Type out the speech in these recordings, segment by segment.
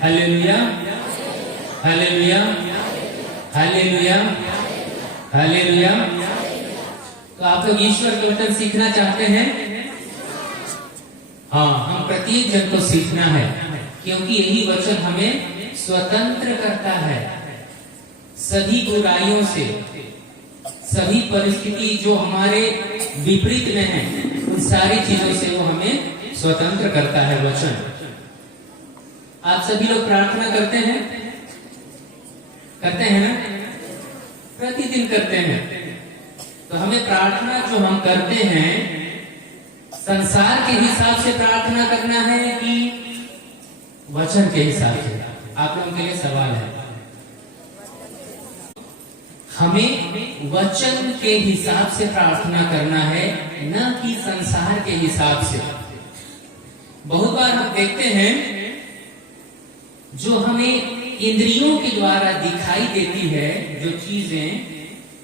Hallelujah, हालेलुया, हालेलुया, hallelujah. तो आप लोग ईश्वर का वचन सीखना चाहते हैं? हाँ, हम प्रत्येक जन को सीखना है, क्योंकि यही वचन हमें स्वतंत्र करता है सभी बुराइयों से, सभी परिस्थिति जो हमारे विपरीत में है, उन सारी चीजों से वो हमें स्वतंत्र करता है वचन। आप सभी लोग प्रार्थना करते हैं? करते हैं ना? प्रतिदिन करते हैं। तो हमें प्रार्थना जो हम करते हैं, संसार के हिसाब से प्रार्थना करना है कि वचन के हिसाब से? आप लोगों के लिए सवाल है। हमें वचन के हिसाब से प्रार्थना करना है, न कि संसार के हिसाब से। बहुत बार हम देखते हैं जो हमें इंद्रियों के द्वारा दिखाई देती है जो चीजें,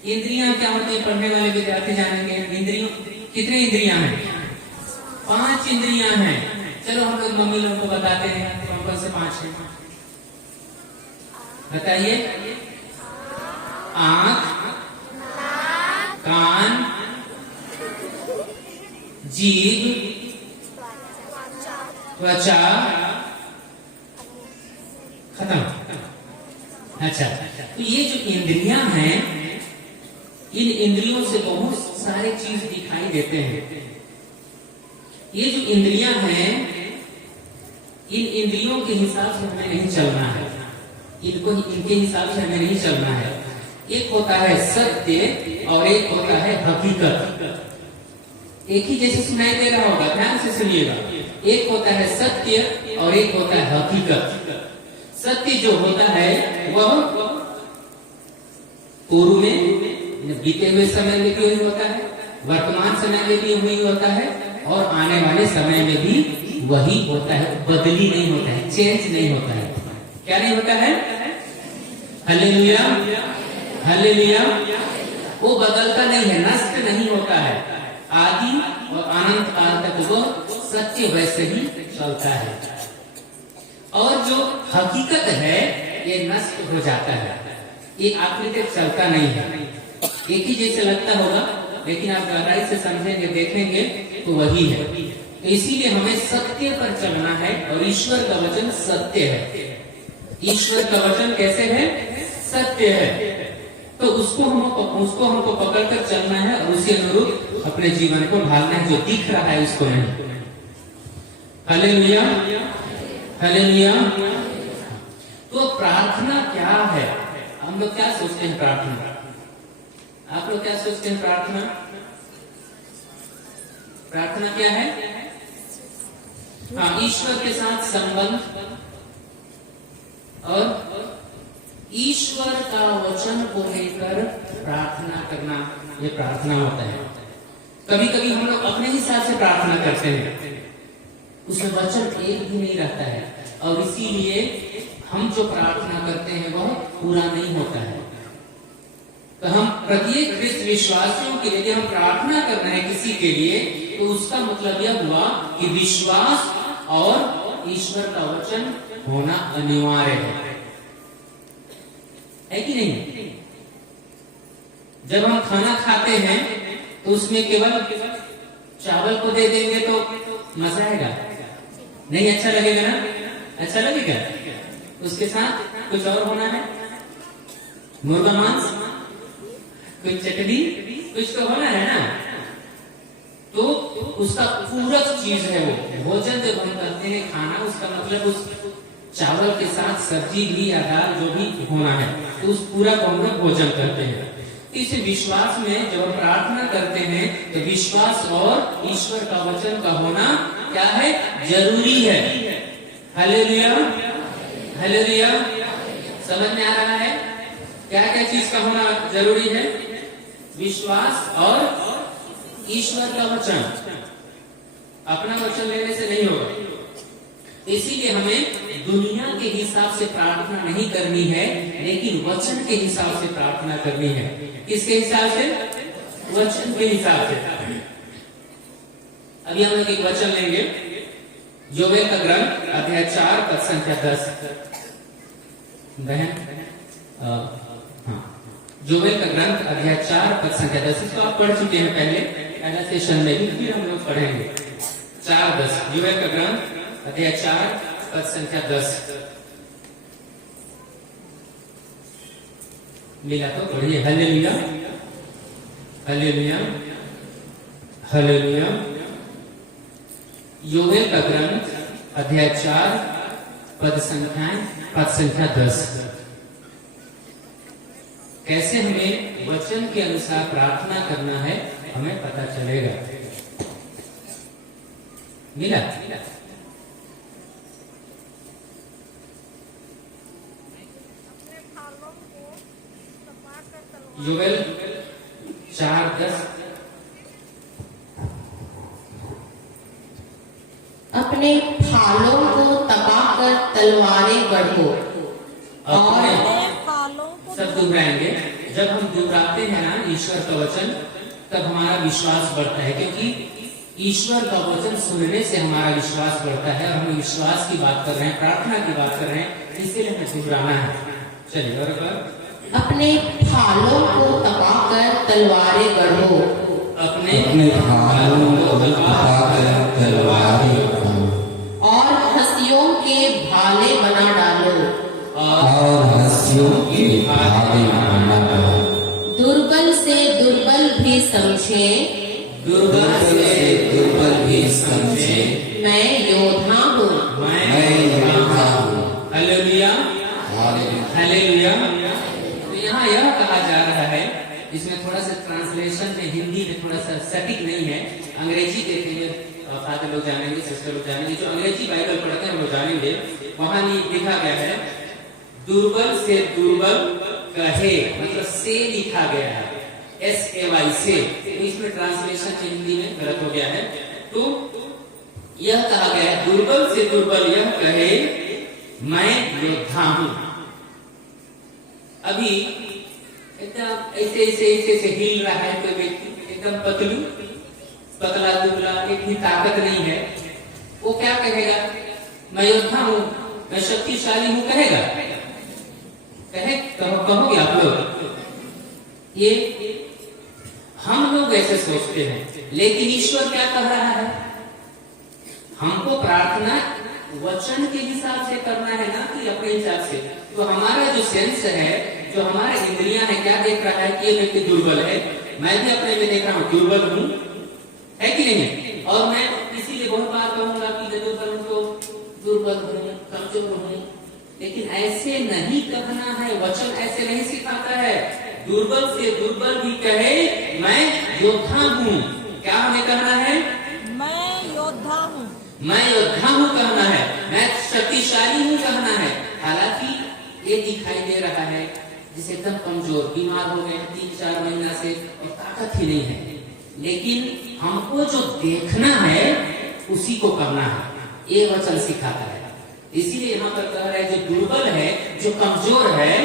इंद्रियां क्या होती है? पढ़ने वाले विद्यार्थी जानेंगे। इंद्रियों, कितने इंद्रियां हैं? 5 इंद्रियां हैं। चलो हम लोग मम्मी लोगों को बताते हैं कौन से 5 हैं। बताइए। आंख, कान, जीभ, त्वचा, खत्म। अच्छा, तो ये जो इंद्रियां हैं, इन इंद्रियों से बहुत सारे चीज दिखाई देते हैं। ये जो इंद्रियां हैं, इन इंद्रियों के हिसाब से हमें नहीं चलना है, इनके हिसाब से हमें नहीं चलना है। एक होता है सत्य और एक होता है हकीकत। एक ही जैसे सुनाई दे रहा होगा, ध्यान से सुनिएगा। एक होता है सत्य और एक होता है हकीकत। सत्य जो होता है वह पूर्व में बीते हुए समय में भी वही होता है, वर्तमान समय में भी वही होता है, और आने वाले समय में भी वही होता है। बदली नहीं होता है, चेंज नहीं होता है। क्या नहीं होता है? Hallelujah, hallelujah. वो बदलता नहीं है, नष्ट नहीं होता है। आदि और अनंत काल तक वो सत्य वैसे ही चलता है। और जो हकीकत है ये नष्ट हो जाता है, ये आखिर तक चलता नहीं है। एक ही जैसे लगता होगा, लेकिन आप गहराई से समझेंगे, देखेंगे तो वही है। तो इसीलिए हमें सत्य पर चलना है, और ईश्वर का वचन सत्य है। ईश्वर का वचन कैसे है? सत्य है। तो उसको हमको पकड़कर चलना है, और उसी अनुरूप अपने जीवन को ढालना है। जो दिख रहा है उसको नहीं। Hallelujah, hallelujah. तो प्रार्थना क्या है? हम लोग क्या सोचते हैं प्रार्थना? आप लोग क्या सोचते हैं प्रार्थना? प्रार्थना क्या है? हाँ, ईश्वर के साथ संबंध और ईश्वर का वचन को लेकर प्रार्थना करना, ये प्रार्थना होता है। कभी कभी हम लोग अपने हिसाब से प्रार्थना करते हैं, उसमें वचन एक भी नहीं रहता है, और इसीलिए हम जो प्रार्थना करते हैं वह पूरा नहीं होता है। तो हम प्रत्येक ख्रिस्त विश्वासियों के लिए हम प्रार्थना कर रहे हैं किसी के लिए, तो उसका मतलब यह हुआ कि विश्वास और ईश्वर का वचन होना अनिवार्य है कि नहीं? जब हम खाना खाते हैं तो उसमें केवल चावल को दे देंगे तो मजा आएगा नहीं? अच्छा लगेगा ना? अच्छा लगेगा। उसके साथ कुछ और होना है, मुर्गा मांस, कुछ चटनी, कुछ तो होना है ना। तो उसका पूरक चीज है वो भोजन। जब हम करते हैं खाना, उसका मतलब उस चावल के साथ सब्जी भी या दाल जो भी होना है, तो उस पूरा को हम लोग भोजन करते हैं। इस विश्वास में जब हम प्रार्थना करते हैं तो विश्वास और ईश्वर का वचन का होना क्या है? जरूरी है। Hallelujah, hallelujah. समझ में आ रहा है क्या क्या चीज का होना जरूरी है? विश्वास और ईश्वर का वचन। अपना वचन लेने से नहीं होगा। इसीलिए हमें दुनिया के हिसाब से प्रार्थना नहीं करनी है, लेकिन वचन के हिसाब से प्रार्थना करनी है। किसके हिसाब से? वचन के हिसाब से। अभी हम लोग एक वचन लेंगे योवेल का ग्रंथ अध्याय 4 पद संख्या 10। बहन हाँ, योवेल का ग्रंथ अध्याय 4 पद संख्या 10। इसको आप पढ़ चुके हैं पहला सेशन में भी, फिर हम लोग पढ़ेंगे 4:10। योवेल का ग्रंथ अध्याय 4 पद संख्या 10 मिला तो पढ़िए। हालेलुया हालेलुया हालेलुया। योवेल का ग्रंथ अध्याय 4 पद संख्या 10। कैसे हमें वचन के अनुसार प्रार्थना करना है हमें पता चलेगा। मिला? योवेल 4:10। अपने फालों को तपाकर तलवारें गढ़ो और सब दोहराएंगे। जब हम दोहराते हैं ना ईश्वर का वचन, तब हमारा विश्वास बढ़ता है, क्योंकि ईश्वर का वचन सुनने से हमारा विश्वास बढ़ता है। और हम विश्वास की बात कर रहे हैं, प्रार्थना की बात कर रहे हैं, इसीलिए हमें दोहराना है। चलिए और अपने फालों को तपाकर तलवारें गढ़ो, अपने फालों को तपाकर तलवारें गढ़ो और हंसियों के भाले बना डालो, और हंसियों के भाले बना डालो। दुर्बल से दुर्बल भी समझे, दुर्बल से दुर्बल भी समझे, मैं योद्धा हूँ, मैं योद्धा हूँ। Hallelujah hallelujah. तो यहाँ यह कहा जा रहा है, इसमें थोड़ा सा ट्रांसलेशन में हिंदी में थोड़ा सा सटीक नहीं है। अंग्रेजी देखते हुए फादर लोग जानेंगे, सिस्टर लोग जानेंगे, जो अंग्रेजी बाइबल पढ़ते हैं वो जानेंगे। वहां लिखा गया है दुर्बल से दुर्बल कहे, मतलब से लिखा गया है, SAY से। इसमें ट्रांसलेशन हिंदी में गलत हो गया है। तो यह कहा गया है दुर्बल से दुर्बल यह कहे मैं योद्धा हूं। अभी एकदम ऐसे हिल रहा है कोई व्यक्ति, एकदम पतला दुबला, एक भी ताकत नहीं है, वो क्या कहेगा? मैं योद्धा हूं, मैं शक्तिशाली हूं कहेगा? कहोगे आप लोग? ये हम लोग ऐसे सोचते हैं, लेकिन ईश्वर क्या कह रहा है? हमको प्रार्थना वचन के हिसाब से करना है ना कि अपने हिसाब से। तो हमारा जो सेंस है, जो हमारा इंद्रियां है, क्या देख रहा है कि ये व्यक्ति दुर्बल है। मैं भी अपने में देख रहा हूँ दुर्बल हूँ, है कि नहीं? और मैं इसीलिए बहुत बार कहूंगा कि दुर्बल हूँ तो दुर्बल हूँ, कमजोर हूँ, लेकिन ऐसे नहीं कहना है। वचन ऐसे नहीं सिखाता है। दुर्बल से दुर्बल भी कहे मैं योद्धा हूँ। क्या हमें कहना है? मैं योद्धा हूँ, मैं योद्धा हूँ कहना है, मैं शक्तिशाली हूँ कहना है। हालांकि ये दिखाई दे रहा है जिसे एकदम कमजोर, बीमार हो गए 3-4 महीना से और ताकत ही नहीं है, लेकिन हमको जो देखना है उसी को करना है, ये वचन सिखाता है। इसीलिए यहाँ पर कह रहा है जो दुर्बल है, जो कमजोर है,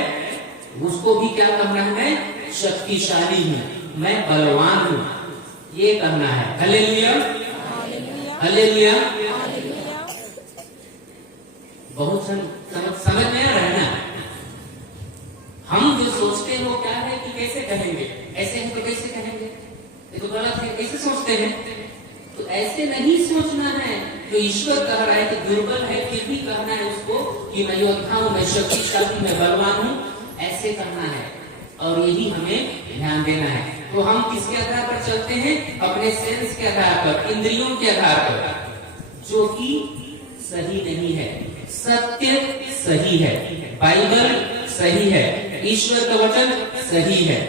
उसको भी क्या करना है? शक्तिशाली हूँ, मैं बलवान हूँ, ये कहना है। Hallelujah hallelujah. बहुत समझ में आ रहा है ना? हम जो सोचते हैं वो क्या है कि कैसे कहेंगे, ऐसे है तो कैसे कहेंगे, ये तो गलत है, कैसे सोचते हैं? तो ऐसे नहीं सोचना है। तो ईश्वर कह रहा है कि दुर्बल है फिर भी कहना है उसको कि मैं योद्धा हूँ, मैं शक्तिशाली, मैं बलवान हूँ, ऐसे कहना है। और यही हमें ध्यान देना है। तो हम किसके आधार पर चलते हैं? अपने सेंस के आधार पर, इंद्रियों के आधार पर, जो कि सही नहीं है। सत्य सही है, बाइबल सही है, ईश्वर का वचन सही है।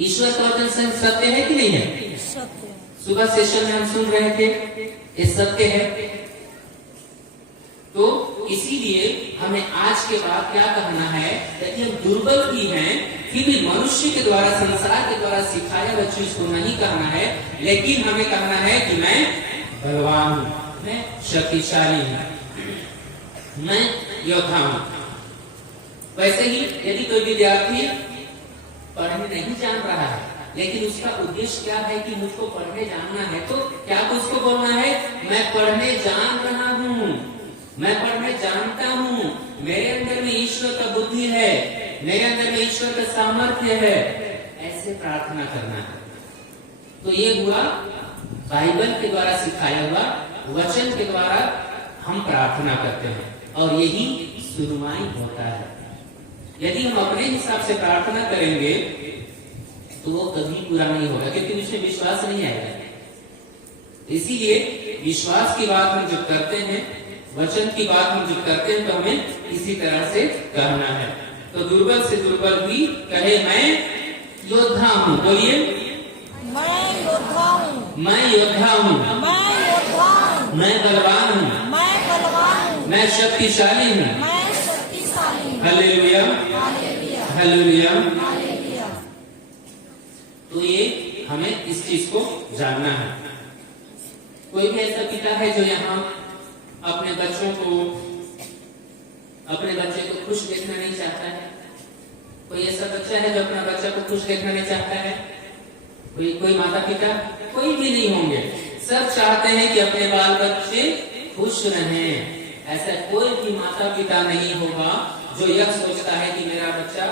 ईश्वर का वचन सत्य है कि नहीं है? सत्य। सुबह सेशन में हम सुन रहे थे ये सत्य है। तो इसीलिए हमें आज के बाद क्या कहना है? यदि हम दुर्बल भी हैं, फिर भी मनुष्य के द्वारा, संसार के द्वारा सिखाया हुआ चीज को नहीं कहना है, लेकिन हमें कहना है कि मैं बलवान हूँ, मैं शक्तिशाली हूँ, मैं योद्धा हूँ। वैसे ही यदि कोई विद्यार्थी पढ़ने नहीं जान रहा है, लेकिन उसका उद्देश्य क्या है कि मुझको पढ़ने जानना है, तो क्या तो उसको बोलना है, मैं पढ़ने जान रहा हूँ, मैं पढ़ने जानता हूँ, मेरे अंदर में ईश्वर का बुद्धि है, मेरे अंदर में ईश्वर का सामर्थ्य है, ऐसे प्रार्थना करना है। तो ये हुआ बाइबल के द्वारा सिखाया हुआ, वचन के द्वारा हम प्रार्थना करते हैं, और यही सुनवाई होता है। यदि हम अपने हिसाब से प्रार्थना करेंगे तो वो कभी पूरा नहीं होगा, क्योंकि उसमें विश्वास नहीं आएगा। इसीलिए विश्वास की बात हम जब करते हैं, वचन की बात हम जब करते हैं, तो हमें इसी तरह से कहना है। तो दुर्बल से दुर्बल भी कहे मैं योद्धा हूँ। बोलिए, मैं योद्धा हूँ, मैं योद्धा हूँ, मैं योद्धा हूँ, मैं बलवान हूँ, मैं बलवान हूँ, मैं शक्तिशाली हूँ। मैं शक्तिशाली हूँ। हालेलुया, हालेलुया, हालेलुया। हालेलुया। तो ये हमें इस चीज को जानना है। कोई भी ऐसा पिता है जो यहाँ अपने बच्चों को, अपने बच्चे को खुश देखना नहीं चाहता है? कोई ऐसा बच्चा है जो अपना बच्चा को खुश देखना नहीं चाहता है? कोई माता पिता, कोई भी नहीं होंगे। सब चाहते हैं कि अपने बाल बच्चे खुश रहें। ऐसा कोई भी माता पिता नहीं होगा जो यह सोचता है कि मेरा बच्चा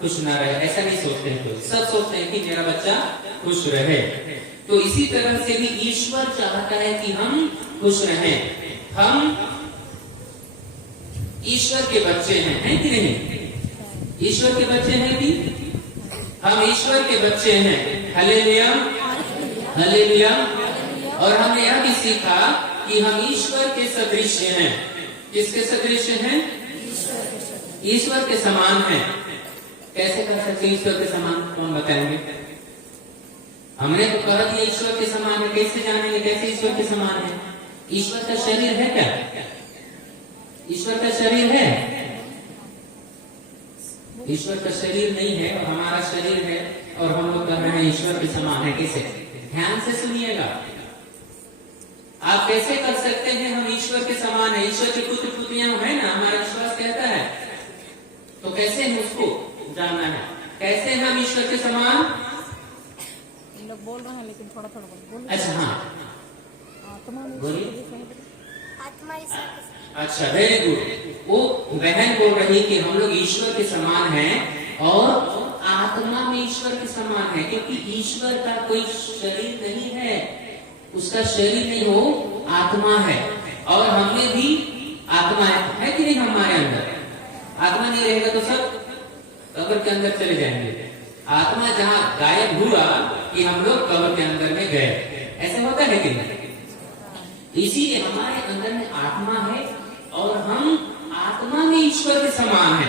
खुश ना रहे। ऐसा नहीं सोचते हैं कोई, सब सोचते हैं कि मेरा बच्चा खुश रहे। तो इसी तरह से भी ईश्वर चाहता है कि हम खुश रहें। हम ईश्वर के बच्चे हैं कि नहीं? ईश्वर के बच्चे हैं कि हम ईश्वर के बच्चे हैं। Hallelujah, hallelujah. और हमने यह भी सीखा कि हम ईश्वर के सदृश हैं। किसके सदृश हैं? ईश्वर के समान हैं। कैसे कर सकते ईश्वर के समान? तो हम बताएंगे। हमने तो कह दिया ईश्वर के समान है, कैसे जानेंगे कैसे ईश्वर के समान है? ईश्वर का शरीर है क्या? ईश्वर का शरीर है? ईश्वर का शरीर नहीं है और हमारा शरीर है, और हम लोग कह रहे हैं ईश्वर के समान है। कैसे? ध्यान से सुनिएगा। आप कैसे कर सकते हैं हम ईश्वर के समान है? ईश्वर के पुत्र पुत्रियां है ना, हमारा विश्वास कहता है। तो कैसे हम उसको जानना है? कैसे हम ईश्वर के समान? इन लोग बोल रहे हैं लेकिन थोड़ा थोड़ा बोल। अच्छा, हाँ, बोलिए। आत्मा ईश्वर के अच्छा, वेरी गुड। वो बहन बोल रही कि हम लोग ईश्वर के समान हैं और आत्मा में ईश्वर के समान है, क्योंकि ईश्वर का कोई शरीर नहीं है, उसका शरीर नहीं, वो आत्मा है। और हमें भी आत्मा है कि नहीं? हमारे अंदर आत्मा नहीं रहेगा तो सब कब्र के अंदर चले जाएंगे। आत्मा जहाँ गायब हुआ कि हम लोग कब्र के अंदर में गए। ऐसे होता है कि नहीं? इसीलिए हमारे अंदर में आत्मा है और हम आत्मा में ईश्वर के समान है।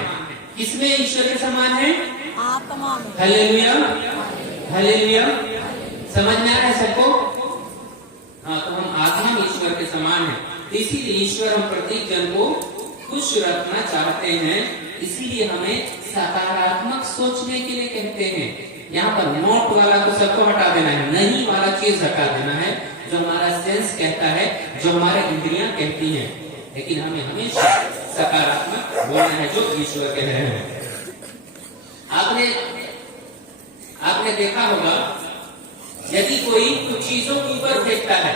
किसमें ईश्वर के समान है? आत्मा में। Hallelujah, hallelujah. समझ में आ रहा है सबको? हाँ, तो हम आत्मा में ईश्वर के समान है। इसीलिए ईश्वर हम प्रत्येक जन को खुश रखना चाहते हैं। इसीलिए हमें सकारात्मक सोचने के लिए कहते हैं। यहाँ पर नोट वाला तो सबको हटा देना है, नहीं वाला चीज हटा देना है, जो हमारा सेंस कहता है, जो हमारे इंद्रियां कहती हैं। लेकिन हमें हमेशा सकारात्मक बोलना है, जो ईश्वर कह रहे हैं। आपने देखा होगा, यदि कोई कुछ चीजों के ऊपर फेंकता है,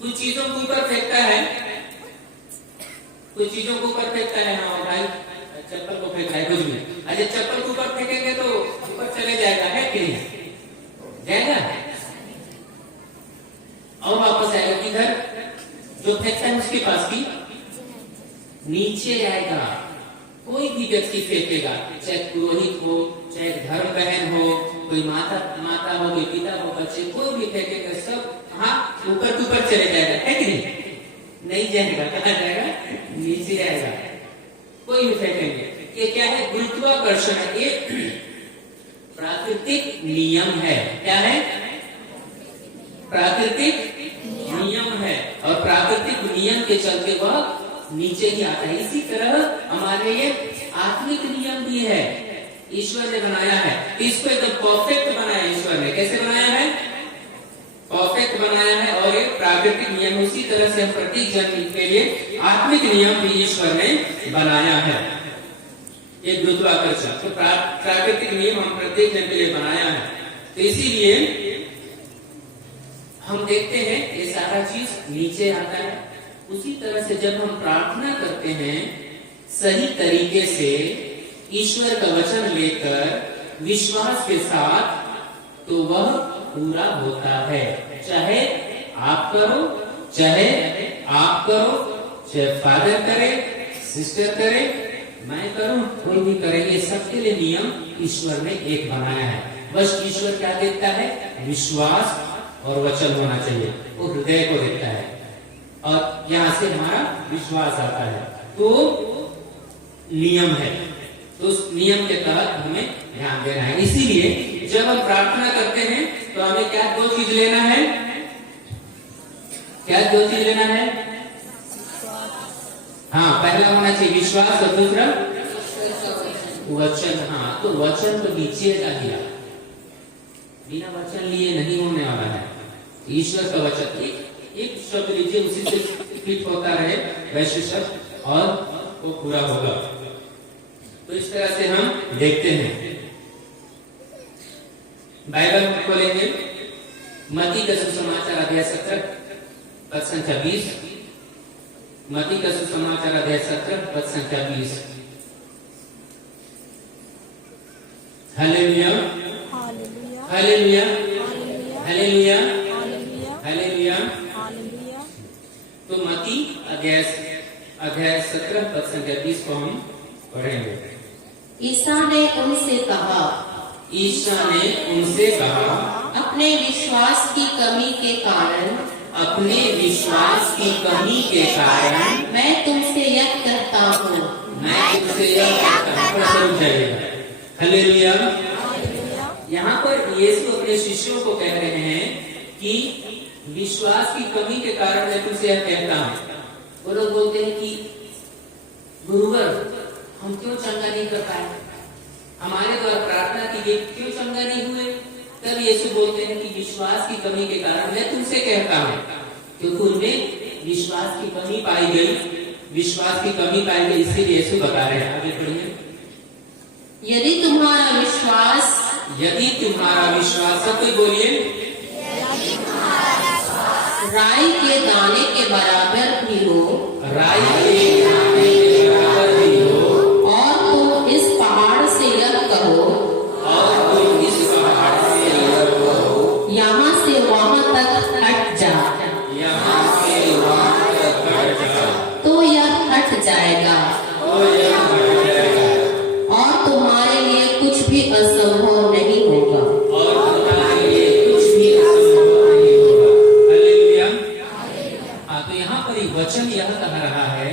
कुछ चीजों के ऊपर फेंकता है, कुछ चीजों के ऊपर फेंकता है। हाँ भाई, चप्पल को फेंक रहा है, कुछ भी। अच्छा, चप्पल के ऊपर फेंकेंगे तो ऊपर चले जाएगा, है कि नहीं? जाएगा और वापस आएगा किधर? जो फेंकता है उसके पास की नीचे आएगा। कोई भी व्यक्ति फेंकेगा, चाहे पुरोहित हो, चाहे धर्म बहन हो, कोई माता हो, कोई पिता हो, बच्चे, कोई भी फेंकेगा, सब हाँ ऊपर चले जाएगा, है कि नहीं? नहीं जाएगा, कहाँ जाएगा? नीचे आएगा। कोई भी फेंकेंगे। ये क्या है? गुरुत्वाकर्षण है। ये प्राकृतिक नियम है। क्या है? प्राकृतिक नियम है, और प्राकृतिक नियम के चलते वह नीचे ही आता है। इसी तरह हमारे ये आत्मिक नियम भी है, ईश्वर ने बनाया है। इसको एकदम परफेक्ट बनाया ईश्वर ने। कैसे बनाया है? परफेक्ट बनाया है। और ये प्राकृतिक नियम, उसी तरह से हम प्रत्येक जन के लिए आत्मिक नियम भी ईश्वर ने बनाया है। ये गुरुत्वाकर्षण तो प्राकृतिक नियम हम प्रत्येक जन के लिए बनाया है। तो इसीलिए हम देखते हैं ये सारा चीज नीचे आता है। उसी तरह से जब हम प्रार्थना करते हैं सही तरीके से ईश्वर का वचन लेकर विश्वास के साथ, तो वह पूरा होता है। चाहे आप करो, चाहे फादर करे, सिस्टर करे, मैं करूं, कोई भी करेंगे, सबके लिए नियम ईश्वर ने एक बनाया है। बस ईश्वर क्या देता है? विश्वास और वचन होना चाहिए, वो हृदय को देता है और यहां से हमारा विश्वास आता है, तो नियम है। तो उस नियम के तहत हमें ध्यान देना है। इसीलिए जब हम प्रार्थना करते हैं तो हमें क्या दो चीज लेना है? क्या दो चीज लेना है? हाँ, पहला होना चाहिए विश्वास और दूसरा वचन। हाँ, तो वचन तो नीचे जा दिया, बिना वचन लिए नहीं होने वाला है। ईश्वर का वचन एक शब्द लीजिए, उसी से फिट होता रहे वैसे शब्द और वो पूरा होगा। तो इस तरह से हम देखते हैं। बाइबल खोलेंगे, मत्ती का सुसमाचार अध्याय 17 पद संख्या 20। मत्ती का सुसमाचार अध्याय 17 पद संख्या 20। हालेलुया, हालेलुया, हालेलुया, हालेलुया। तो मत्ती अध्याय 17 पद संख्या 20 को हम पढ़ेंगे। ईसा ने उनसे कहा, अपने विश्वास की कमी के कारण, मैं तुमसे यह कहता हूँ, हालेलुया। यहाँ पर यीशु अपने शिष्यों को कह रहे हैं कि विश्वास की कमी के कारण मैं तुमसे यह कहता हूँ। वो लोग बोलते हैं कि गुरुवर, हम क्यों चंगा नहीं कर पाए, हमारे द्वारा प्रार्थना की गई, क्यों चंगा नहीं हुए? तब यीशु बोलते हैं कि विश्वास की कमी के कारण मैं तुमसे कहता हूँ, क्योंकि उनमें विश्वास की कमी पाई गई, विश्वास की कमी पाई गई, इसीलिए यीशु बता रहे हैं। आगे पढ़िए। यदि तुम्हारा विश्वास, सब कोई बोलिए, राई के दाने के बराबर भी हो, और तुम इस पहाड़ से यह कहो, यहाँ से वहाँ तक हट जा, तो यह हट जाएगा, और तुम्हारे लिए कुछ भी असंभव नहीं होगा। तो यहाँ पर वचन यह कह रहा है,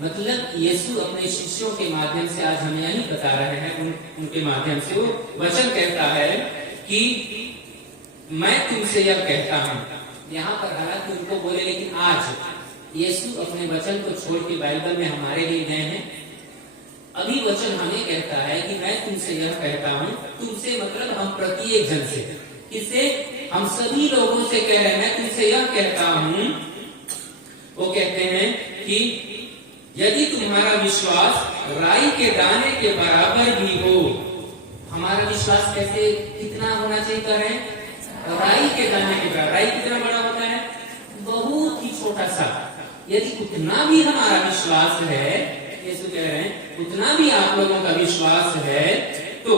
मतलब यीशु अपने शिष्यों के माध्यम से आज हमें यही बता रहे हैं, उनके माध्यम से वो वचन कहता है कि मैं तुमसे यह कहता हूँ। यहाँ पर हालांकि उनको बोले, लेकिन आज यीशु अपने वचन को छोड़ के बाइबल में हमारे लिए गए हैं। अभी वचन हमें कहता है कि मैं तुमसे यह कहता हूँ। तुमसे मतलब हम प्रत्येक जन से, किससे? हम सभी लोगों से कह रहे हैं, मैं तुमसे यह कहता हूँ। वो कहते हैं कि यदि तुम्हारा विश्वास राई के दाने के बराबर भी हो। हमारा विश्वास कैसे, कितना होना चाहिए? करें राई के दाने के बराबर। राई कितना बड़ा होता है? बहुत ही छोटा सा। यदि उतना भी हमारा विश्वास है, यीशु कह रहे हैं, उतना भी आप लोगों का विश्वास है, तो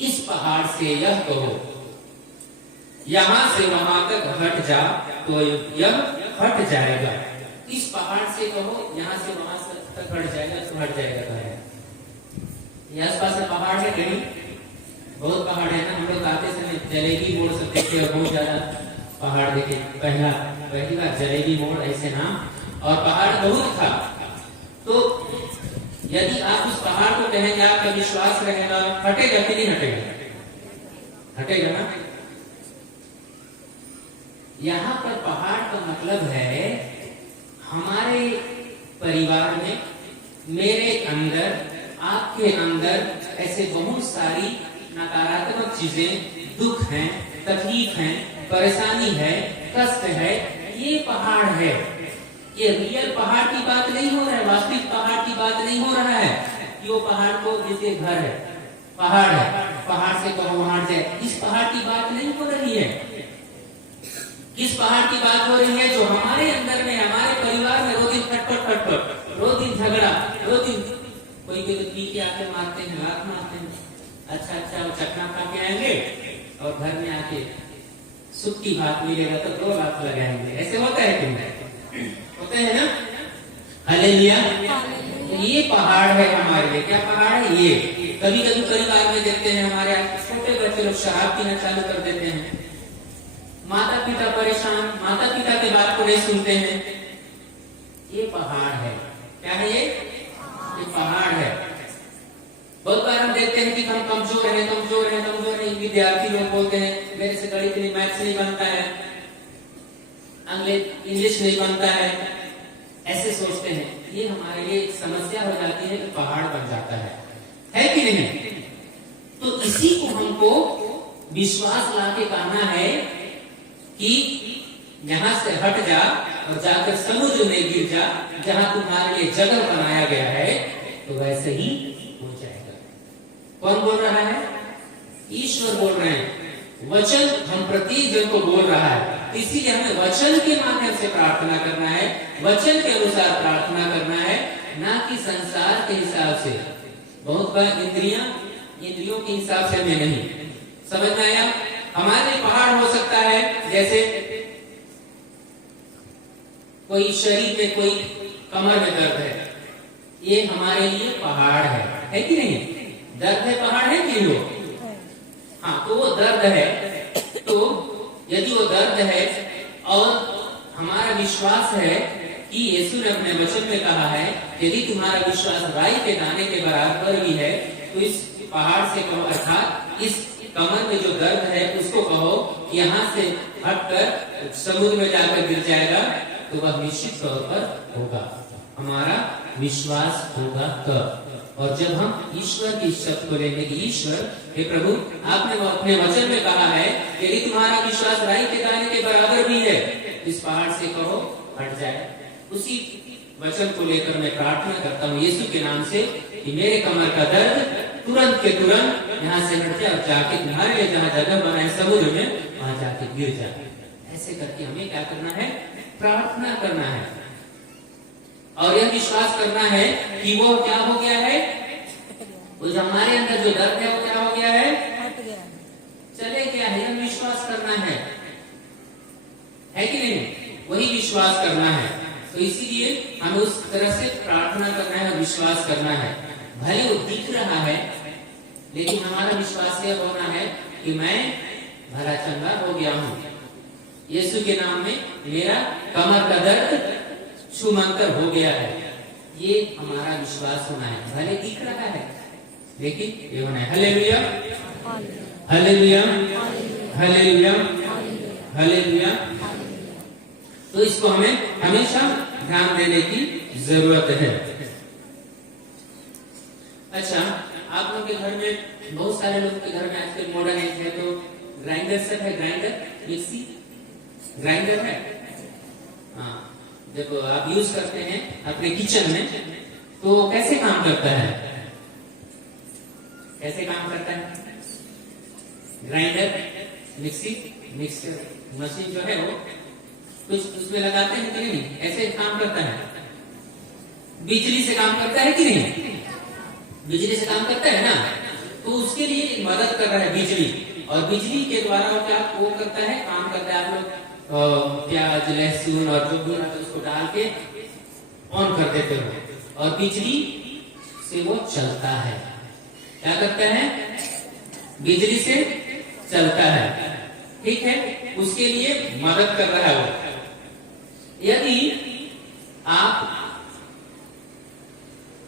इस पहाड़ से यह कहो, यहां से वहां तक हट जा, तो यह हट जाएगा। इस पहाड़ से कहो, यहाँ से वहां तक हट जाएगा, तो हट जाएगा। ये आसपास में पहाड़ है कहीं, बहुत पहाड़ है ना। हम लोग आते समय जलेबी मोड़ सकते थे, और बहुत ज्यादा पहाड़ देखे। पहली बार जलेबी मोड़ ऐसे नाम, और पहाड़ बहुत था। तो यदि आप उस पहाड़ को कहेंगे, आपका विश्वास रहेगा, हटेगा कि नहीं हटेगा? हटेगा ना। यहाँ पर पहाड़ का मतलब है हमारे परिवार में, मेरे अंदर, आपके अंदर ऐसे बहुत सारी नकारात्मक चीजें, दुख हैं, तकलीफ है, परेशानी है, कष्ट है। ये पहाड़ है। ये रियल पहाड़ की बात नहीं हो रहा है, वास्तविक पहाड़ की बात नहीं हो रहा है कि वो पहाड़ को जैसे घर है, पहाड़ है। पहाड़ से कहो वहां हट जाए। इस पहाड़ की बात नहीं हो रही है। किस पहाड़ की बात हो रही है? जो हमारे अंदर में, हमारे परिवार में रोज दिन खटपट, रोज दिन झगड़ा, रोज दिन कोई तो पी के आके मारते हैं, लात मारते हैं। अच्छा वो चखना खा के आएंगे और घर में आके सुक्की भात मिलेगा तो 2 लात लगाएंगे। ऐसे होता है कि नहीं? होते हैं ना? हालेलुया। ये पहाड़ है हमारे लिए। क्या पहाड़ है ये? कभी कभी परिवार में देखते हैं हमारे छोटे बच्चे लोग शराब पीना चालू कर देते हैं, माता पिता परेशान, माता पिता की बात को नहीं सुनते हैं। ये पहाड़ है। क्या है ये पहाड़ है। बहुत बार हम देखते हैं कि हम कमजोर हैं। विद्यार्थी लोग बोलते हैं मेरे से गणित नहीं, मैथ्स नहीं बनता है, इंग्लिश नहीं बनता है, ऐसे सोचते हैं। ये हमारे लिए एक समस्या हो जाती है कि पहाड़ बन जाता है कि नहीं? तो इसी को हमको विश्वास लाके कहना है कि यहां से हट जा और जाकर समुद्र में गिर जा, जहां तुम्हारे लिए जगह बनाया गया है, तो वैसे ही हो जाएगा। कौन बोल रहा है? ईश्वर बोल रहे हैं। वचन हम प्रत्येक जन को बोल रहा है, इसीलिए हमें वचन के माध्यम से प्रार्थना करना है, वचन के अनुसार प्रार्थना करना है, ना कि संसार के हिसाब से। बहुत बार इंद्रियों के हिसाब से हमें नहीं। समझ में आया? हमारे पहाड़ हो सकता है, जैसे कोई शरीर में, कोई कमर में दर्द है, ये हमारे लिए पहाड़ है कि नहीं? दर्द है, पहाड़ है कि वो? हाँ, तो वो दर्द है। तो यदि वो दर्द है और हमारा विश्वास है कि यीशु ने अपने वचन में कहा है, यदि तुम्हारा विश्वास राई के दाने के बराबर भी है, तो इस पहाड़ से कहो, अर्थात इस कमर में जो दर्द है उसको कहो यहाँ से हटकर समुद्र में जाकर गिर जाएगा, तो वह निश्चित तौर पर होगा। हमारा विश्वास होगा तब। और जब हम ईश्वर की शब्द को लेंगे कि ईश्वर, हे प्रभु, आपने अपने वचन में कहा है यदि तुम्हारा विश्वास राई के दाने के बराबर भी है, इस पहाड़ से कहो हट जाए। उसी वचन को लेकर मैं प्रार्थना करता हूँ यीशु के नाम से कि मेरे कमर का दर्द तुरंत के तुरंत यहाँ से हट जाए और जाके तुम्हारे लिए जहाँ जगह बनाए समुद्र में, वहां जाके गिर जाए। ऐसे करके हमें क्या करना है? प्रार्थना करना है और यह विश्वास करना है कि वो क्या हो गया है, वो जो हमारे अंदर जो दर्द है वो क्या हो गया है, चले गया है। यह विश्वास करना है कि नहीं? वही विश्वास करना है। तो इसीलिए हमें उस तरह से प्रार्थना करना है और विश्वास करना है। भले वो दिख रहा है, लेकिन हमारा विश्वास यह होना है कि मैं भला चंगा हो गया हूँ, यीशु के नाम में मेरा कमर का दर्द छूमंतर हो गया है। ये हमारा विश्वास होना है। भले दिख रहा है, लेकिन ये होना है। हालेलुया, हालेलुया, हालेलुया, हालेलुया। तो इसको हमें हमेशा ध्यान देने की जरूरत है। अच्छा, आप लोगों के घर में, बहुत सारे लोगों के घर में आजकल मॉडर्न एज है, तो ग्राइंडर सेट है, ग्राइंडर, मिक्सी ग्राइंडर है। हाँ, जब आप यूज करते हैं अपने किचन में, तो कैसे काम करता है? कैसे काम करता है ग्राइंडर, मिक्सी, मिक्सर मशीन जो है वो कुछ उसमें लगाते हैं कि नहीं? ऐसे काम करता है। बिजली से काम करता है कि नहीं? बिजली से काम करता है ना। तो उसके लिए मदद कर रहा है बिजली, और बिजली के द्वारा वो करता है, काम करता है। आप लोग प्याज, लहसुन और जो भी उसको डाल के ऑन कर देते हो और बिजली से वो चलता है। क्या करता है? बिजली से चलता है। ठीक है, उसके लिए मदद कर रहा है वो। यदि आप,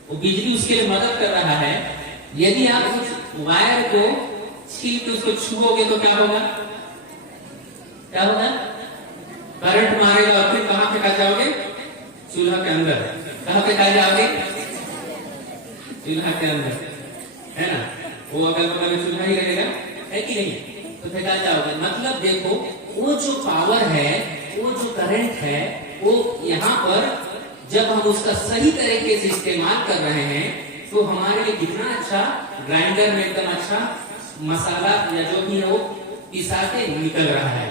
वो बिजली उसके लिए मदद कर रहा है, यदि आप उस वायर को छील के उसको छुओगे तो क्या होगा? क्या होगा? करंट मारेगा और फिर कहां पे जाओगे? चूल्हा के अंदर। कहां पे जाओगे? चूल्हा के अंदर, है ना। वो अगल बगल में चूल्हा ही रहेगा, है कि नहीं? तो फिर जाओगे। मतलब देखो, वो जो पावर है, वो जो करंट है, वो यहाँ पर जब हम उसका सही तरीके से इस्तेमाल कर रहे हैं, तो हमारे लिए कितना अच्छा, ग्राइंडर में एकदम अच्छा मसाला या जो भी है वो पिसा के निकल रहा है,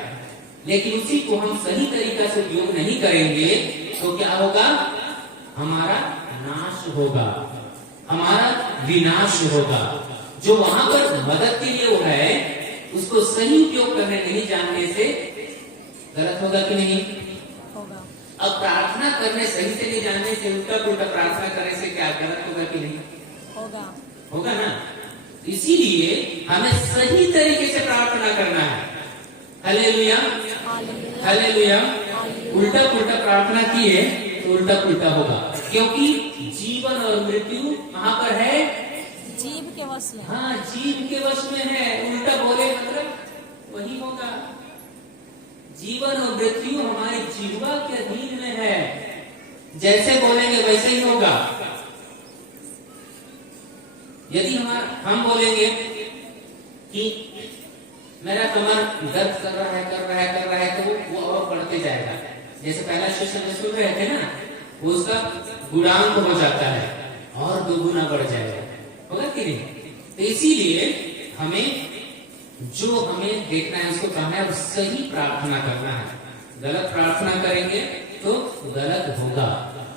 लेकिन उसी को हम सही तरीका से उपयोग नहीं करेंगे तो क्या होगा? हमारा नाश होगा, हमारा विनाश होगा। जो वहां पर मदद के लिए वो है, उसको सही उपयोग करने नहीं जानने से गलत होगा कि नहीं? होगा। अब प्रार्थना करने सही से नहीं जानने से, उल्टा पुल्टा प्रार्थना करने से क्या गलत होगा कि नहीं? होगा। होगा ना। इसीलिए हमें सही तरीके से प्रार्थना करना है। हालेलुया, हालेलुया। हालेलुया। हालेलुया। उल्टा पुल्टा प्रार्थना किए तो उल्टा पुल्टा होगा, क्योंकि जीवन और मृत्यु कहाँ पर है? जीव के वश में। हाँ, जीव के वश में है। उल्टा बोले मतलब वही होगा। जीवन और मृत्यु हमारी जीवा के अधीन में है, जैसे बोलेंगे वैसे ही होगा। यदि हम बोलेंगे कि मेरा कमर दर्द कर रहा है तो वो और बढ़ते जाएगा। जैसे पहला सेशन में सुन रहे थे ना, वो उसका गुणांक हो जाता है और 2 गुना बढ़ जाएगा, होगा कि नहीं? तो इसीलिए हमें जो हमें देखना है उसको करना है, सही प्रार्थना करना है। गलत प्रार्थना करेंगे तो गलत होगा,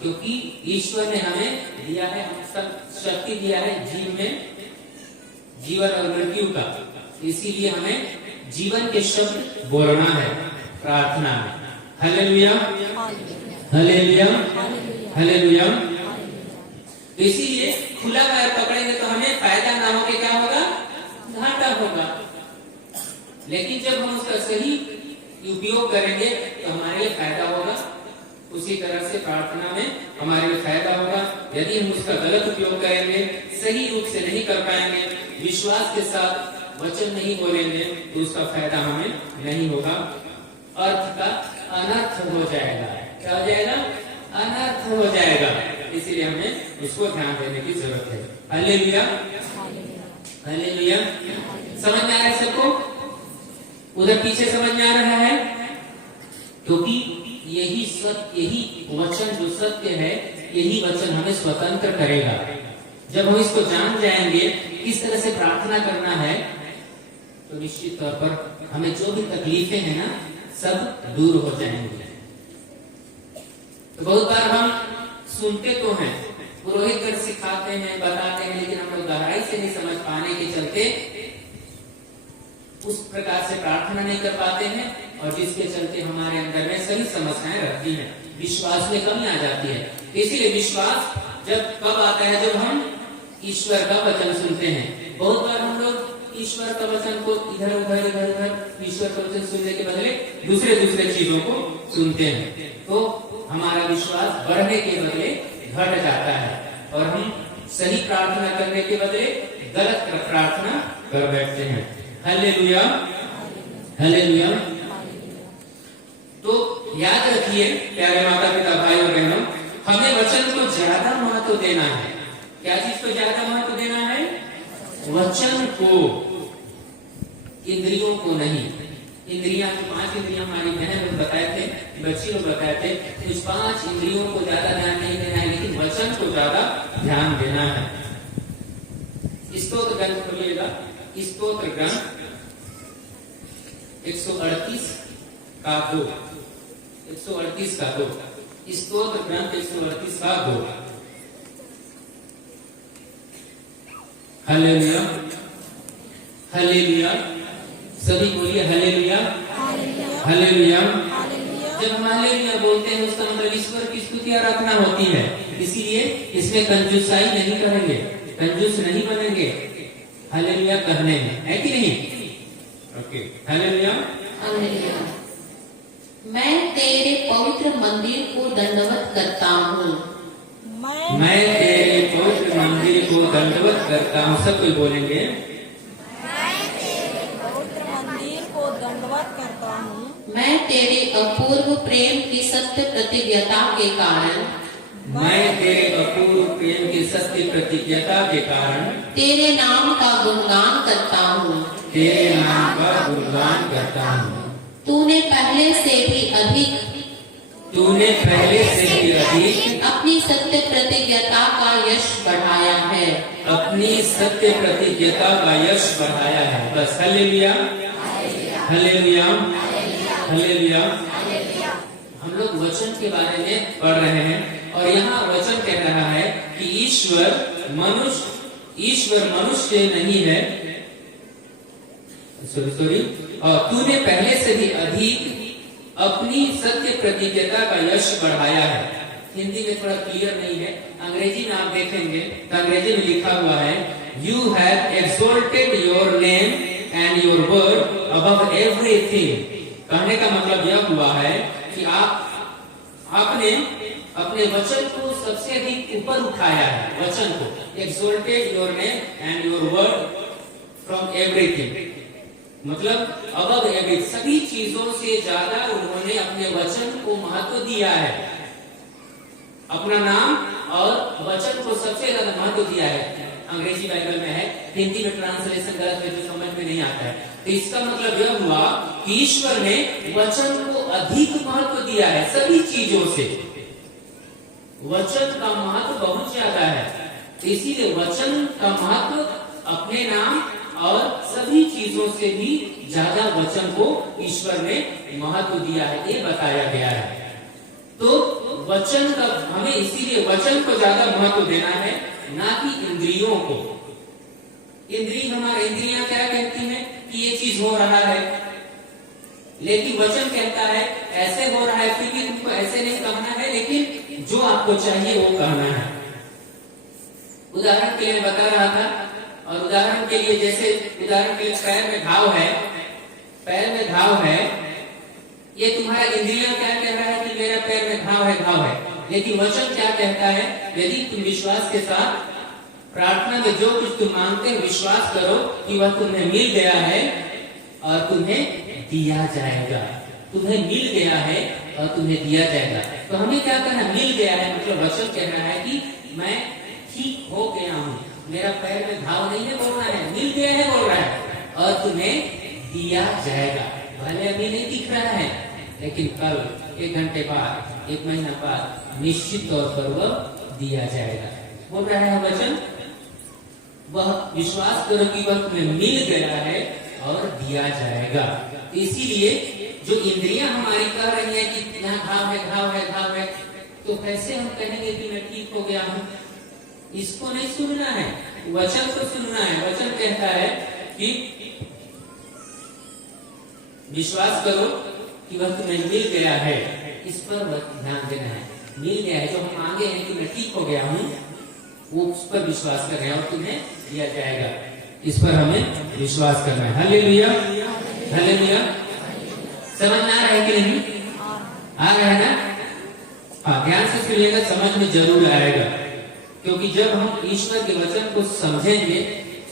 क्योंकि ईश्वर ने हमें दिया है, हम सब शक्ति दिया है जीव में, जीवन और मृत्यु का। इसीलिए हमें जीवन के शब्द बोलना है प्रार्थना में। हालेलुया, हालेलुया, हालेलुया। तो इसीलिए खुला पैर पकड़ेंगे तो हमें फायदा ना हो के क्या होगा? घाटा होगा। लेकिन जब हम उसका सही उपयोग करेंगे तो हमारे लिए फायदा होगा। उसी तरह से प्रार्थना में हमारे लिए फायदा होगा। यदि हम उसका गलत उपयोग करेंगे, सही रूप से नहीं कर पाएंगे, विश्वास के साथ वचन नहीं बोलेंगे, तो उसका फायदा हमें नहीं होगा। अर्थ का अनर्थ हो जाएगा। क्या हो जाएगा? अनर्थ हो जाएगा। इसीलिए हमें इसको ध्यान देने की जरूरत है। Hallelujah, hallelujah. समझ में आ रहा है सबको? उधर पीछे समझ में आ रहा है? क्योंकि यही सत्य, यही वचन जो सत्य है, यही वचन हमें स्वतंत्र करेगा। जब हम इसको जान जाएंगे किस तरह से प्रार्थना करना है, तो निश्चित तौर पर हमें जो भी तकलीफें हैं ना, सब दूर हो जाएंगी। तो बहुत बार हम सुनते तो हैं, पुरोहित गण सिखाते हैं, बताते हैं, लेकिन हम लोग गहराई से नहीं समझ पाने के चलते उस प्रकार से प्रार्थना नहीं कर पाते हैं, और जिसके चलते हमारे अंदर में सही समस्याएं रहती हैं, विश्वास में कमी आ जाती है। इसीलिए विश्वास जब कब आता है? जब हम ईश्वर का वचन सुनते हैं। बहुत बार हम लोग ईश्वर का वचन को इधर उधर ईश्वर का वचन सुनने के बदले दूसरे चीजों को सुनते हैं, तो हमारा विश्वास बढ़ने के बदले घट जाता है, और हम सही प्रार्थना करने के बदले गलत प्रार्थना कर बैठते हैं। Hallelujah, hallelujah. तो याद रखिए प्यारे माता पिता भाई और बहनों, हमें वचन को ज्यादा महत्व देना है। क्या चीज को ज्यादा महत्व देना है? वचन को, इंद्रियों को नहीं। इंद्रियां, 5 इंद्रियां हमारी बहन लोग बताए थे, बच्ची लोग बताए थे, इस 5 इंद्रियों को ज्यादा ध्यान नहीं देना है, लेकिन वचन को ज्यादा ध्यान देना है। स्तोत्र ग्रंथ खोलिएगा, स्तोत्र ग्रंथ 138 का 2, 138 का 2, स्तोत्र ग्रंथ 138 का 2। Hallelujah, hallelujah. सभी बोलिए हालेलुया, हालेलुया। जब हम हालेलुया बोलते हैं उसका मतलब ईश्वर की स्तुति आराधना होती है। इसीलिए इसमें कंजूसाई नहीं करेंगे, कंजूस नहीं बनेंगे हालेलुया कहने में, है कि नहीं? Okay, hallelujah, hallelujah. मैं तेरे पवित्र मंदिर को दंडवत करता हूँ। मैं तेरे पवित्र मंदिर को दंडवत करता हूँ। सब कोई बोलेंगे, करता हूँ। मैं तेरे अपूर्व प्रेम की सत्य प्रतिज्ञता के कारण, मैं तेरे अपूर्व प्रेम की सत्य प्रतिज्ञता के कारण तेरे नाम का गुणगान करता हूँ, तेरे नाम का गुणगान करता हूँ। तूने पहले से भी अधिक तूने पहले से ही अधिक अपनी सत्य प्रतिज्ञता का यश बढ़ाया है। अपनी सत्य प्रतिज्ञता का यश बढ़ाया है। बस हालेलुया, हालेलुया, हालेलुया। हम लोग वचन के बारे में पढ़ रहे हैं और यहाँ वचन कह रहा है कि ईश्वर मनुष्य नहीं है, सॉरी, और तूने पहले से भी अधिक अपनी सत्य प्रतिज्ञता का यश बढ़ाया है। हिंदी में थोड़ा क्लियर नहीं है, अंग्रेजी में आप देखेंगे तो अंग्रेजी में लिखा हुआ है you have exalted your name and your word above everything. कहने का मतलब यह हुआ है कि आपने अपने वचन को सबसे अधिक ऊपर उठाया है। वचन को exalted your name and your word from everything, मतलब अबव एवरीथिंग, सभी चीजों से ज्यादा उन्होंने अपने वचन को महत्व दिया है। अपना नाम और वचन को सबसे ज्यादा महत्व दिया है। अंग्रेजी बाइबल में है, हिंदी में ट्रांसलेशन गलत है जो समझ में नहीं आता है। तो इसका मतलब यह हुआ कि ईश्वर ने वचन को अधिक महत्व दिया है सभी चीजों से। वचन का महत्व बहुत ज्यादा है, तो इसीलिए वचन का महत्व अपने नाम और सभी चीजों से भी ज्यादा वचन को ईश्वर ने महत्व दिया है, ये बताया गया है। तो वचन का हमें इसीलिए वचन को ज्यादा महत्व देना है, ना कि इंद्रियों को। इंद्रियां क्या कहती हैं कि ये चीज हो रहा है, लेकिन वचन कहता है ऐसे हो रहा है, क्योंकि तुमको ऐसे नहीं कहना है, लेकिन जो आपको चाहिए वो कहना है। उदाहरण के लिए बता रहा था, और उदाहरण के लिए जैसे उदाहरण के लिए पैर में घाव है, ये तुम्हारा इंद्रियां क्या कह रहा है कि मेरा पैर में घाव है, लेकिन वचन क्या कहता है, यदि तुम विश्वास के साथ प्रार्थना में जो कुछ तुम मांगते हो विश्वास करो कि वह तुम्हें मिल गया है और तुम्हें दिया जाएगा। तुम्हें मिल गया है और तुम्हें दिया जाएगा। तो हमें क्या करना है, मिल गया है मतलब वचन कह रहा है कि मैं ठीक हो गया हूँ, मेरा पैर में घाव नहीं है बोलना है, मिल गया है बोल रहा है, और तुम्हें दिया जाएगा। भले अभी नहीं दिख रहा है, लेकिन कल, 1 घंटे बाद, 1 महीना बाद निश्चित तौर पर वह दिया जाएगा। बोल रहा है वचन, वह विश्वास करो कि वह तुम्हें मिल गया है और दिया जाएगा। तो इसीलिए जो इंद्रियां हमारी कह रही है कि यहाँ घाव है, तो कैसे हम कहेंगे कि मैं ठीक हो गया हूँ? इसको नहीं सुनना है, वचन को सुनना है। वचन कहता है कि विश्वास करो कि वह तुम्हें मिल गया है, इस पर ध्यान देना है। मिल गया है, जो हम मांगे हैं कि मैं ठीक हो गया हूँ, वो उस पर विश्वास कर रहे हैं और तुम्हें दिया जाएगा, इस पर हमें विश्वास करना है। Hallelujah, hallelujah. समझ में आ रहा है कि नहीं? आ रहा है ना? हाँ, ध्यान से सुनिएगा, समझ में जरूर आएगा, क्योंकि जब हम ईश्वर के वचन को समझेंगे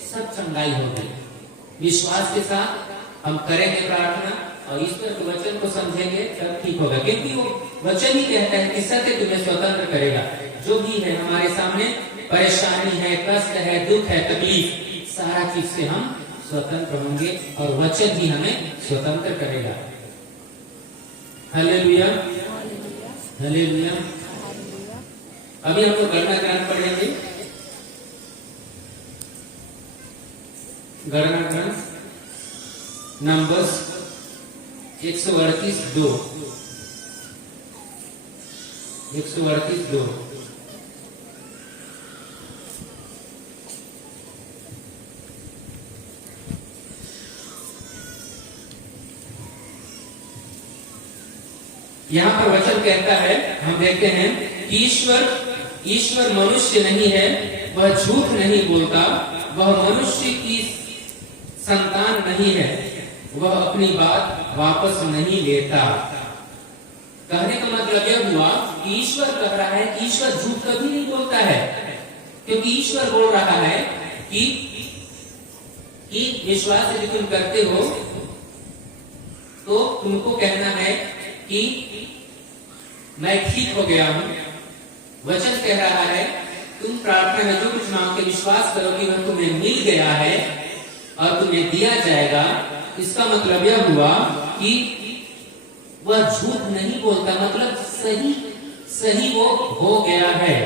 सब चंगाई होगी। विश्वास के साथ हम करेंगे प्रार्थना और ईश्वर के वचन को समझेंगे तब ठीक होगा, क्योंकि वो वचन ही कहता है कि सत्य तुम्हें स्वतंत्र करेगा। जो भी है हमारे सामने परेशानी है, कष्ट है, दुख है, तकलीफ, सारा चीज से हम स्वतंत्र होंगे और वचन ही हमें स्वतंत्र करेगा। Hallelujah, hallelujah. अभी हम लोग गणना ग्रंथ पढ़ेंगे। गणना ग्रंथ नंबर्स 138:2 138:2। यहाँ पर वचन कहता है, हम देखते हैं कि ईश्वर मनुष्य नहीं है, वह झूठ नहीं बोलता, वह मनुष्य की संतान नहीं है, वह अपनी बात वापस नहीं लेता। कहने का मतलब यह हुआ कि ईश्वर कह रहा है कि ईश्वर झूठ कभी नहीं बोलता है, क्योंकि ईश्वर बोल रहा है कि विश्वास यदि तुम करते हो तो तुमको कहना है कि मैं ठीक हो गया हूं। वचन कह रहा है तुम प्रार्थना में जो कुछ मांगते विश्वास करो कि वह तुम्हें मिल गया है और तुम्हें दिया जाएगा। इसका मतलब यह हुआ कि वह झूठ नहीं बोलता, मतलब सही सही वो हो गया है।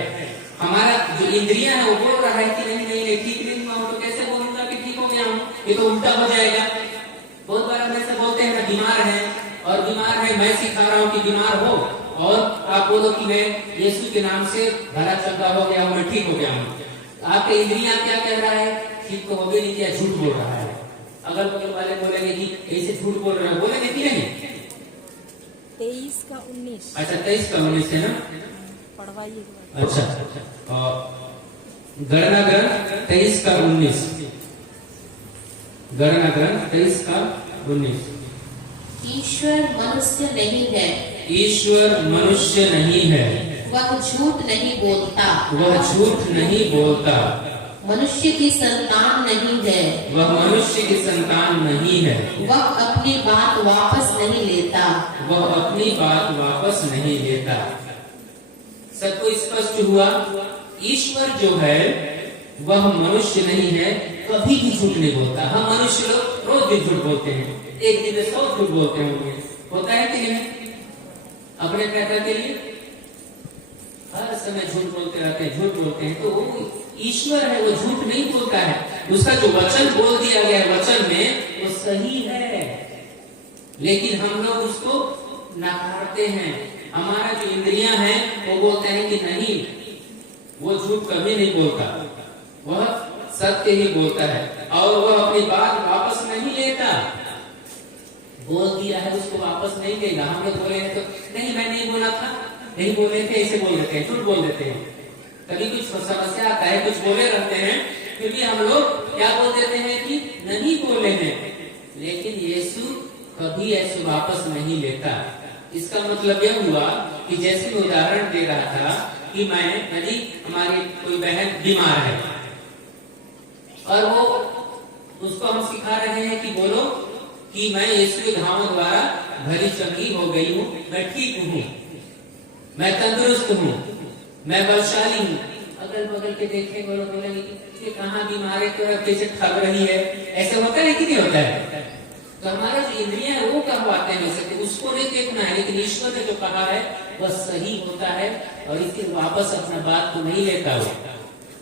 हमारा जो इंद्रिया है वो बोल रहा है कि नहीं नहीं ठीक नहीं हुआ हूं, तो कैसे बोलूंगा कि ठीक हो गया हूँ, ये तो उल्टा हो जाएगा। बहुत बार हम ऐसे बोलते हैं ना, बीमार है और बीमार है, मैं सिखा रहा हूँ कि बीमार हो और आप बोलो कि मैं यीशु के नाम से भला चंगा हो गया हूँ, मैं ठीक हो गया हूँ। आपके इंद्रिया क्या कह रहा है? ठीक तो हो गया नहीं, क्या झूठ बोल रहा है। अगल बगल वाले बोलेंगे कि ऐसे झूठ बोल रहे हैं, बोलेंगे कि नहीं? 23 का 19 अच्छा 23 का 19 है ना? पढ़वाइए। अच्छा, गणना ग्रंथ 23 का 19, गणना ग्रंथ 23 का 19। ईश्वर मनुष्य नहीं है, ईश्वर मनुष्य नहीं है, वह झूठ नहीं बोलता, वह झूठ नहीं बोलता, मनुष्य की संतान नहीं है, वह मनुष्य की संतान नहीं है, वह अपनी बात वापस नहीं लेता, वह अपनी बात वापस नहीं लेता। सबको स्पष्ट हुआ? ईश्वर जो है वह मनुष्य नहीं है, कभी भी झूठ नहीं बोलता। हम मनुष्य लोग रोज भी झूठ बोलते हैं, एक दिन में 100 झूठ बोलते होंगे, होता है कि नहीं? अपने पैदा के लिए हर समय झूठ बोलते रहते हैं, झूठ बोलते हैं। तो वो ईश्वर है, वो झूठ नहीं बोलता है। उसका जो वचन बोल दिया गया है वचन में वो सही है, लेकिन हम लोग उसको नकारते हैं। हमारा जो इंद्रियां हैं वो बोलते हैं कि नहीं, वो झूठ कभी नहीं बोलता, वह सत्य ही बोलता है और वह अपनी बात वापस नहीं लेता। बोल दिया है उसको वापस नहीं लेगा। हम लोग बोले तो नहीं मैं नहीं बोला था, नहीं बोले थे, ऐसे बोल देते हैं, झूठ बोल देते हैं। कभी कुछ समस्या आता है, कुछ बोले रहते हैं, क्योंकि हम लोग क्या बोल देते हैं कि नहीं बोले हैं, लेकिन यीशु कभी ऐसे वापस नहीं लेता। इसका मतलब यह हुआ कि जैसे मैं उदाहरण दे रहा था कि मैं यदि हमारी कोई बहन बीमार है और वो उसको हम सिखा रहे हैं कि बोलो कि मैं यीशु के घावों द्वारा भली चंगी हो गई हूँ, मैं ठीक हूँ, मैं तंदुरुस्त हूँ, मैं बलशाली हूँ। अगल बगल के देखे बोलो बोलेंगे कि कहाँ बीमार है, तो कैसे ठग रही है, ऐसे होता है कि नहीं होता है? तो हमारा जो इंद्रियां है वो कहवाते हैं वैसे, उसको नहीं देखना है, लेकिन ईश्वर ने जो कहा है वह सही होता है और इसके वापस अपना बात को नहीं लेता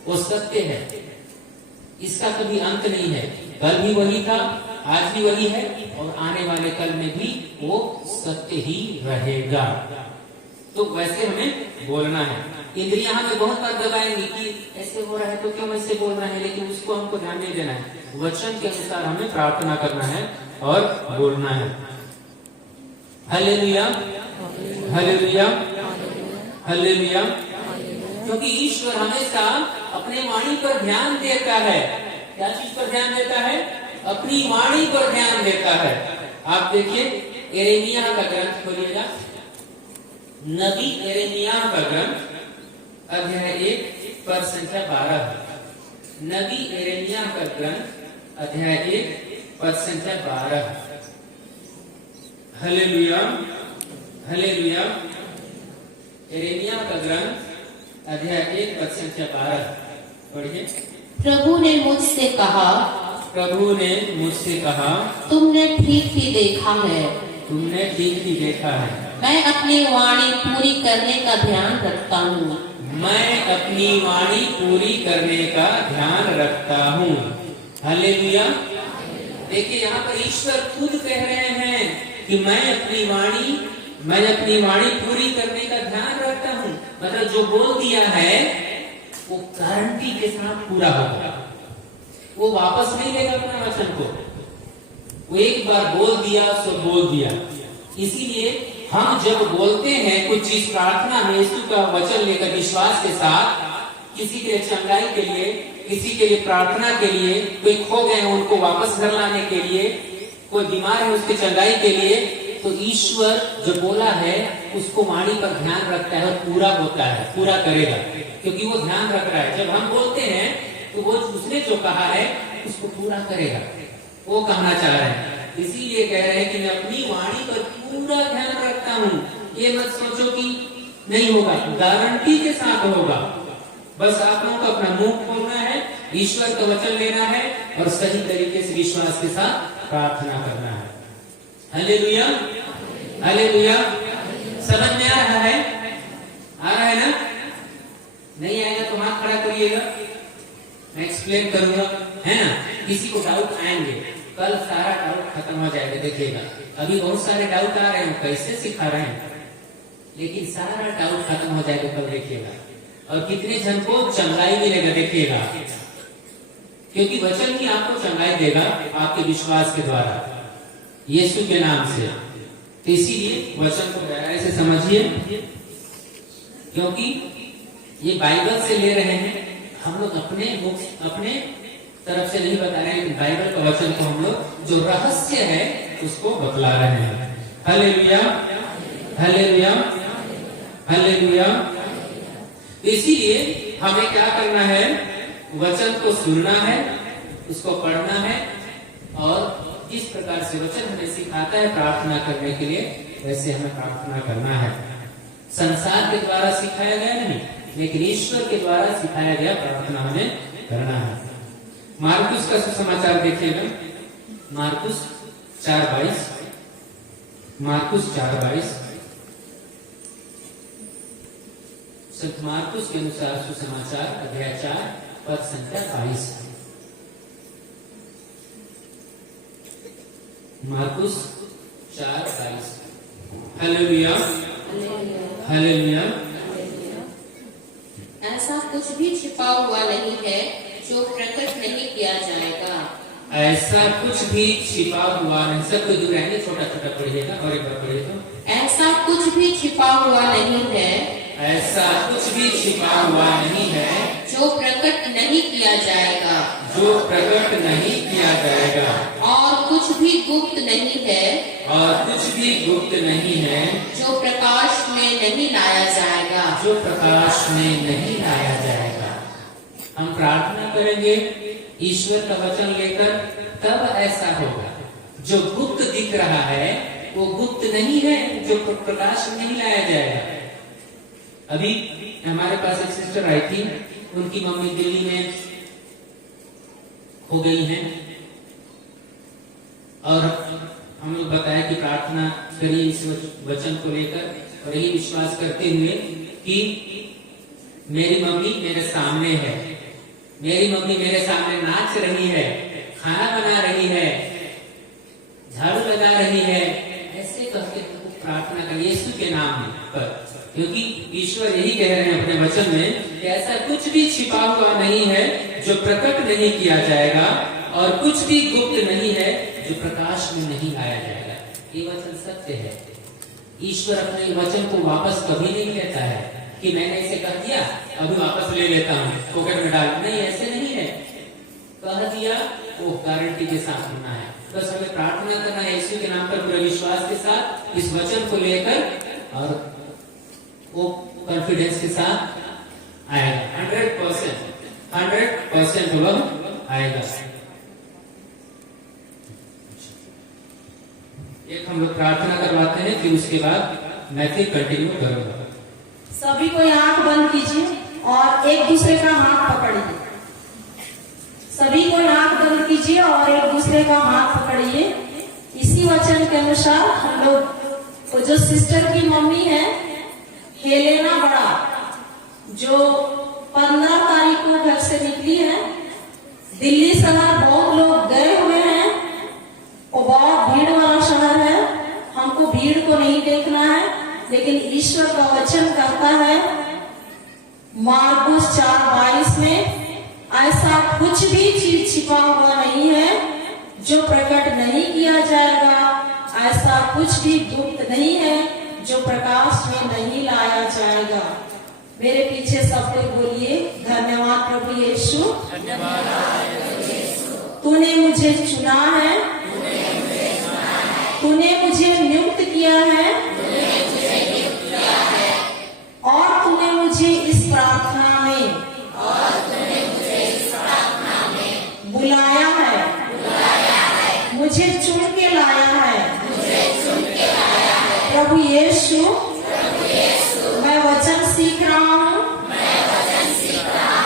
वो सत्य है, इसका कभी अंत नहीं है। कल भी वही था, आज भी वही है और आने वाले कल में भी वो सत्य ही रहेगा। तो वैसे हमें बोलना है। इंद्रियां हमें बहुत बार दबाएंगी कि ऐसे हो रहा है तो क्यों ऐसे बोल रहे हैं, लेकिन उसको हमको ध्यान नहीं देना है। वचन के अनुसार हमें प्रार्थना करना है और बोलना है। हालेलुया, हालेलुया, हालेलुया। क्योंकि ईश्वर हमेशा अपने वाणी पर ध्यान देता है। क्या चीज पर ध्यान देता है? अपनी वाणी पर ध्यान देता है। आप देखिए यिर्मयाह का ग्रंथ खोलिएगा, नबी यिर्मयाह का ग्रंथ अध्याय 1 पद संख्या 12। नबी यिर्मयाह का ग्रंथ अध्याय 1 पद संख्या 12। Hallelujah, hallelujah. यिर्मयाह का ग्रंथ अध्याय 1 पद संख्या 12 पढ़िए। प्रभु ने मुझसे कहा, प्रभु ने मुझसे कहा, तुमने ठीक ही देखा है, तुमने ठीक ही देखा है, मैं अपनी वाणी पूरी करने का ध्यान रखता हूँ, मैं अपनी वाणी पूरी करने का ध्यान रखता हूँ। हालेलुया। देखिए यहाँ पर ईश्वर खुद कह रहे हैं कि मैं अपनी वाणी पूरी करने का ध्यान रखता हूँ। मतलब जो बोल दिया है वो गारंटी के साथ पूरा होगा, वो वापस नहीं लेगा अपना वचन को। वो एक बार बोल दिया सो बोल दिया। इसीलिए हम जब बोलते हैं कुछ चीज प्रार्थना में यीशु का वचन लेकर विश्वास के साथ, किसी के लिए चंगाई के लिए, किसी के लिए प्रार्थना के लिए, कोई खो गए हैं उनको वापस घर लाने के लिए, कोई बीमार है उसके चंगाई के लिए, तो ईश्वर जो बोला है उसको वाणी पर ध्यान रखता है और पूरा होता है, पूरा करेगा, क्योंकि वो ध्यान रख रहा है। जब हम बोलते हैं तो वो उसने जो कहा है उसको पूरा करेगा, वो कहना चाह रहे हैं। इसीलिए कह रहे हैं कि मैं अपनी वाणी पर पूरा ध्यान रखता हूँ। ये मत सोचो कि नहीं होगा, गारंटी के साथ होगा। बस आप लोगों को अपना मुंह खोलना है, ईश्वर का वचन लेना है और सही तरीके से विश्वास के साथ प्रार्थना करना है। Hallelujah, hallelujah. समझ में आ रहा है? आ रहा है ना? नहीं आएगा तो हाथ खड़ा करिएगा, मैं एक्सप्लेन करूंगा, है ना? किसी को डाउट आएंगे, कल सारा डाउट खत्म हो जाएगा। देखिएगा अभी बहुत सारे डाउट आ रहे हैं, कैसे सिखा रहे हैं, लेकिन सारा डाउट खत्म हो जाएगा कल, देखिएगा। और कितने जन को चंगाई मिलेगा, देखिएगा, क्योंकि वचन ही आपको चंगाई देगा आपके विश्वास के द्वारा, यीशु के नाम से। तो इसीलिए वचन को गहराई से समझिए, क्योंकि ये बाइबल से ले रहे हैं हम लोग, अपने तरफ से नहीं बता रहे हैं, लेकिन बाइबल का वचन को हम लोग जो रहस्य है उसको बतला रहे हैं। हालेलुया, हालेलुया, हालेलुया। इसीलिए हमें क्या करना है, वचन को सुनना है, उसको पढ़ना है, और जिस प्रकार से वचन हमें सिखाता है प्रार्थना करने के लिए, वैसे हमें प्रार्थना करना है। संसार के द्वारा सिखाया गया नहीं, लेकिन ईश्वर के द्वारा सिखाया गया प्रार्थना हमें करना है। मार्कुस का सुसमाचार देखिएगा, मार्कुस 4:22, मार्कुस 4:22, संत मार्कुस के अनुसार सुसमाचार अध्याय 4 पद संख्या 22। मार्कुस 4:22। Hallelujah, hallelujah. ऐसा कुछ भी छिपा हुआ नहीं है जो प्रकट नहीं किया जाएगा। ऐसा कुछ भी छिपा हुआ नहीं, सबको दूर रहने, छोटा छोटा पढ़िएगा, और एक बार पढ़िए तो। ऐसा कुछ भी छिपा हुआ नहीं है, ऐसा कुछ भी छिपा हुआ नहीं है जो प्रकट नहीं किया जाएगा, जो प्रकट नहीं किया जाएगा, और कुछ भी गुप्त नहीं है, और कुछ भी गुप्त नहीं है जो प्रकाश में नहीं लाया जाएगा, जो प्रकाश में नहीं लाया जाएगा। हम प्रार्थना करेंगे ईश्वर का वचन लेकर, तब ऐसा होगा। जो गुप्त दिख रहा है वो गुप्त नहीं है, जो प्रकाश में नहीं लाया जाएगा। अभी हमारे पास एक सिस्टर आई थी, उनकी मम्मी दिल्ली में हो गई हैं, और हम लोग बताया कि प्रार्थना करिए इस वचन को लेकर, और यही विश्वास करते हुए कि मेरी मम्मी मेरे सामने है, मेरी मम्मी मेरे सामने नाच रही है, खाना बना रही है, झाड़ू लगा रही है, ऐसे करके प्रार्थना करिए यीशु के नाम पर, क्योंकि ईश्वर यही कह रहे हैं अपने वचन में कि ऐसा कुछ भी छिपा हुआ नहीं है जो प्रकट नहीं किया जाएगा, और कुछ भी गुप्त नहीं है जो प्रकाश में नहीं लाया जाएगा। ये वचन सत्य है। ईश्वर अपने वचन को वापस कभी नहीं लेता है कि मैंने इसे कर दिया अभी वापस ले लेता हूँ, पॉकेट में डाल, नहीं, ऐसे नहीं है। कह दिया वो गारंटी के साथ होना है। बस हमें प्रार्थना करना है यीशु के नाम पर पूरे विश्वास के साथ, इस वचन को लेकर, और वो कॉन्फिडेंस के साथ आएगा। 100% वह आएगा। एक हम लोग प्रार्थना करवाते हैं, फिर उसके बाद मैं फिर कंटिन्यू करूंगा। सभी को आंख बंद कीजिए और एक दूसरे का हाथ पकड़िए। सभी को आंख बंद कीजिए और एक दूसरे का हाथ पकड़िए। इसी वचन के अनुसार हम लोग, तो जो सिस्टर की मम्मी है हेलेना बड़ा, जो 15 तारीख को घर से निकली है, दिल्ली शहर बहुत लोग गए हुए हैं, वो बहुत भीड़ वाला शहर है, हमको भीड़ को नहीं देखना है, लेकिन ईश्वर का वचन कहता है मार्कुस 4:22 में, ऐसा कुछ भी चीज छिपा हुआ नहीं है जो प्रकट नहीं किया जाएगा, ऐसा कुछ भी गुप्त नहीं है जो प्रकाश में नहीं लाया जाएगा। मेरे पीछे सब कोई बोलिए, धन्यवाद प्रभु यीशु, तूने मुझे चुना है, तूने मुझे नियुक्त किया है, और तूने मुझे इस प्रार्थना में बुलाया है, मुझे चुन के लाया है। प्रभु यीशु, मैं वचन सीख रहा हूँ,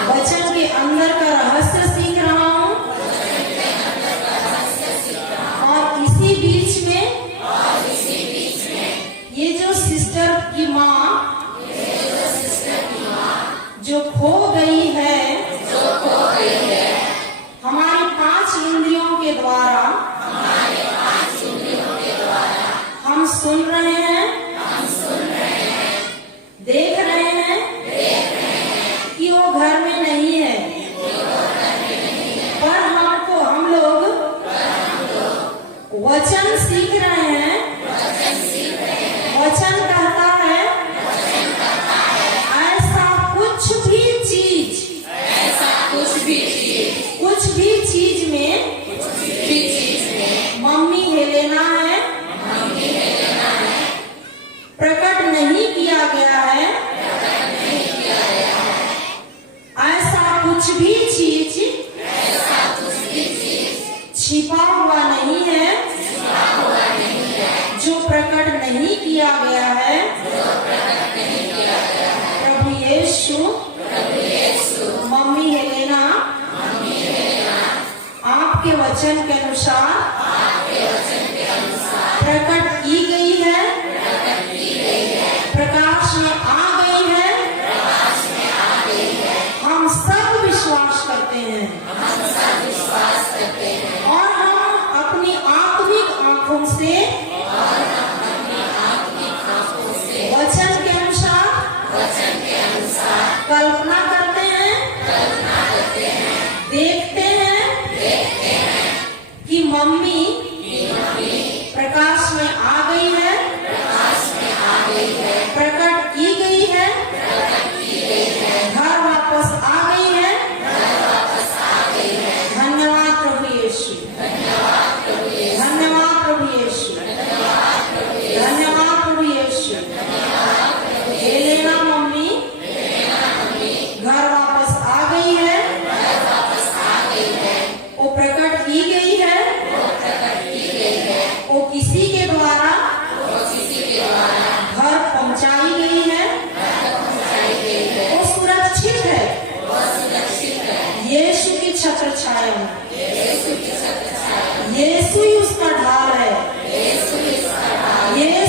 वचन के अंदर का रहस्य सीख रहा हूँ, और इसी बीच में ये जो सिस्टर की कुछ भी चीज छिपा हुआ नहीं है जो प्रकट नहीं किया गया है प्रभु यीशु मम्मी हेलेना आपके वचन के अनुसार प्रकट की गई है, प्रकाश में आ गई है। हम सब विश्वास करते हैं और हम अपनी आत्मिक आंखों से वचन के अनुसार कल्पना करते हैं, देखते हैं कि मम्मी प्रकाश में आ गई है, प्रकट की गई है, घर वापस आ गई है। धन्यवाद प्रभु यीशु, धन्यवाद प्रभु यीशु, धन्यवाद प्रभु यीशु। ये लेना मम्मी घर वापस आ गई है, वो प्रकट की गई है, वो किसी के द्वारा घर पहुंचाई गई है, वो सुरक्षित है यीशु की छत्र छाया में। यीशु ही उसका ढाल है, यीशु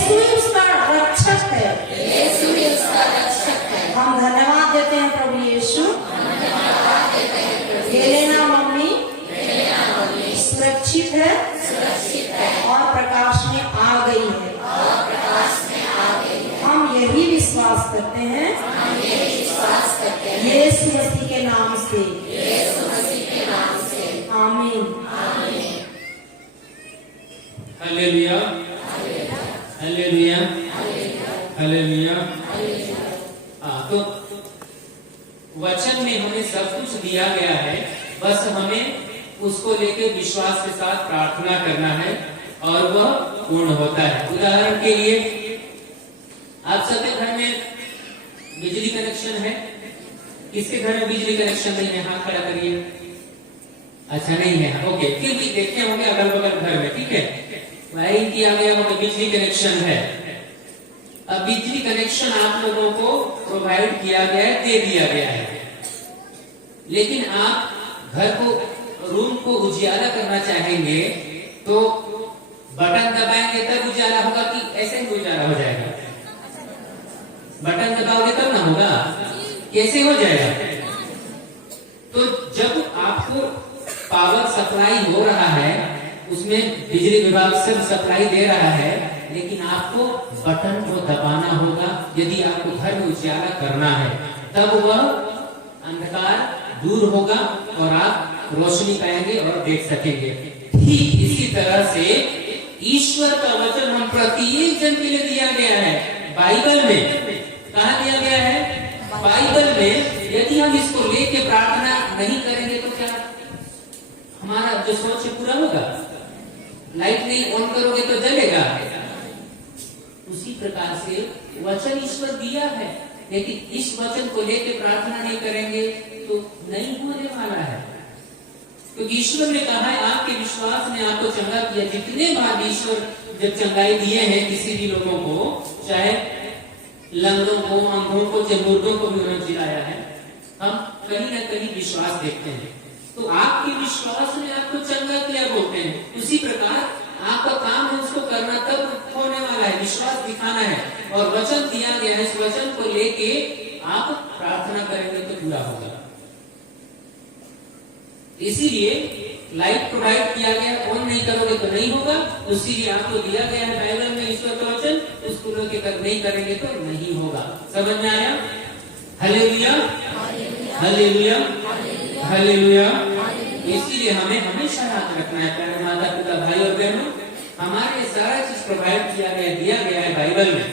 ही उसका रक्षक है। हम धन्यवाद देते हैं प्रभु यीशु। ये लेना मम्मी सुरक्षित है और प्रकाश में आ गई है। हम यही विश्वास करते हैं यीशु मसीह के नाम से, आमीन। हालेलुया, हालेलुया, हालेलुया। तो वचन में हमें सब कुछ दिया गया है, बस हमें उसको लेकर विश्वास के साथ प्रार्थना करना है और वह पूर्ण होता है। उदाहरण के लिए आप सबके घर में बिजली कनेक्शन है, किसके घर में बिजली कनेक्शन नहीं है? हाथ खड़ा करिए। अच्छा नहीं है, ओके। फिर भी देखे होंगे अगल बगल घर में, ठीक है, वायरिंग किया गया होगा, बिजली कनेक्शन है। अब बिजली कनेक्शन आप लोगों को प्रोवाइड किया गया है, दे दिया गया है, लेकिन आप घर को, रूम को उजियाला करना चाहेंगे तो बटन दबाएंगे तब उजाला होगा कि ऐसे ही उजाला हो जाएगा? बटन दबाओगे तब ना होगा, कैसे हो जाएगा? तो जब आपको पावर सप्लाई हो रहा है, उसमें बिजली विभाग से सप्लाई दे रहा है, लेकिन आपको बटन को दबाना होगा यदि आपको घर में उजाला करना है, तब वह अंधकार दूर होगा और आप रोशनी पाएंगे और देख सकेंगे। ठीक इसी तरह से ईश्वर का वचन हम प्रत्येक जन के लिए दिया गया है। बाइबल में कहा दिया गया है? बाइबल में। यदि हम इसको लेके प्रार्थना नहीं करेंगे तो क्या हमारा जो सोच पूरा होगा? लाइट नहीं ऑन करोगे तो जलेगा। उसी प्रकार से वचन ईश्वर दिया है, लेकिन इस वचन को लेके प्रार्थना नहीं करेंगे तो नहीं होने वाला है, क्योंकि ईश्वर ने कहा है आपके विश्वास ने आपको चंगा किया। जितने बार ईश्वर जब चंगाई दिए हैं किसी भी लोगों को, चाहे लंगड़ों को, अंधों को, मुर्दों को भी उन्होंने जिलाया है, हम कहीं ना कहीं विश्वास देखते हैं। तो आपके विश्वास ने आपको चंगा किया बोलते हैं। उसी प्रकार आपका काम है उसको करना, तब होने वाला है, विश्वास दिखाना है और वचन दिया गया है। इस वचन को लेके आप प्रार्थना करेंगे तो पूरा होगा। इसीलिए लाइट प्रोवाइड किया गया, ऑन नहीं करोगे तो नहीं होगा। इसीलिए आपको दिया गया है बाइबल में ईश्वर का वचन, उसको लेकर नहीं करेंगे तो नहीं होगा। समझ में आया? हालेलुया, हालेलुया, हालेलुया। इसीलिए हमें हमेशा याद रखना है, प्यारे माता पिता, भाई और बहनों, हमारे सारा चीज प्रोवाइड किया गया, दिया गया है बाइबल में।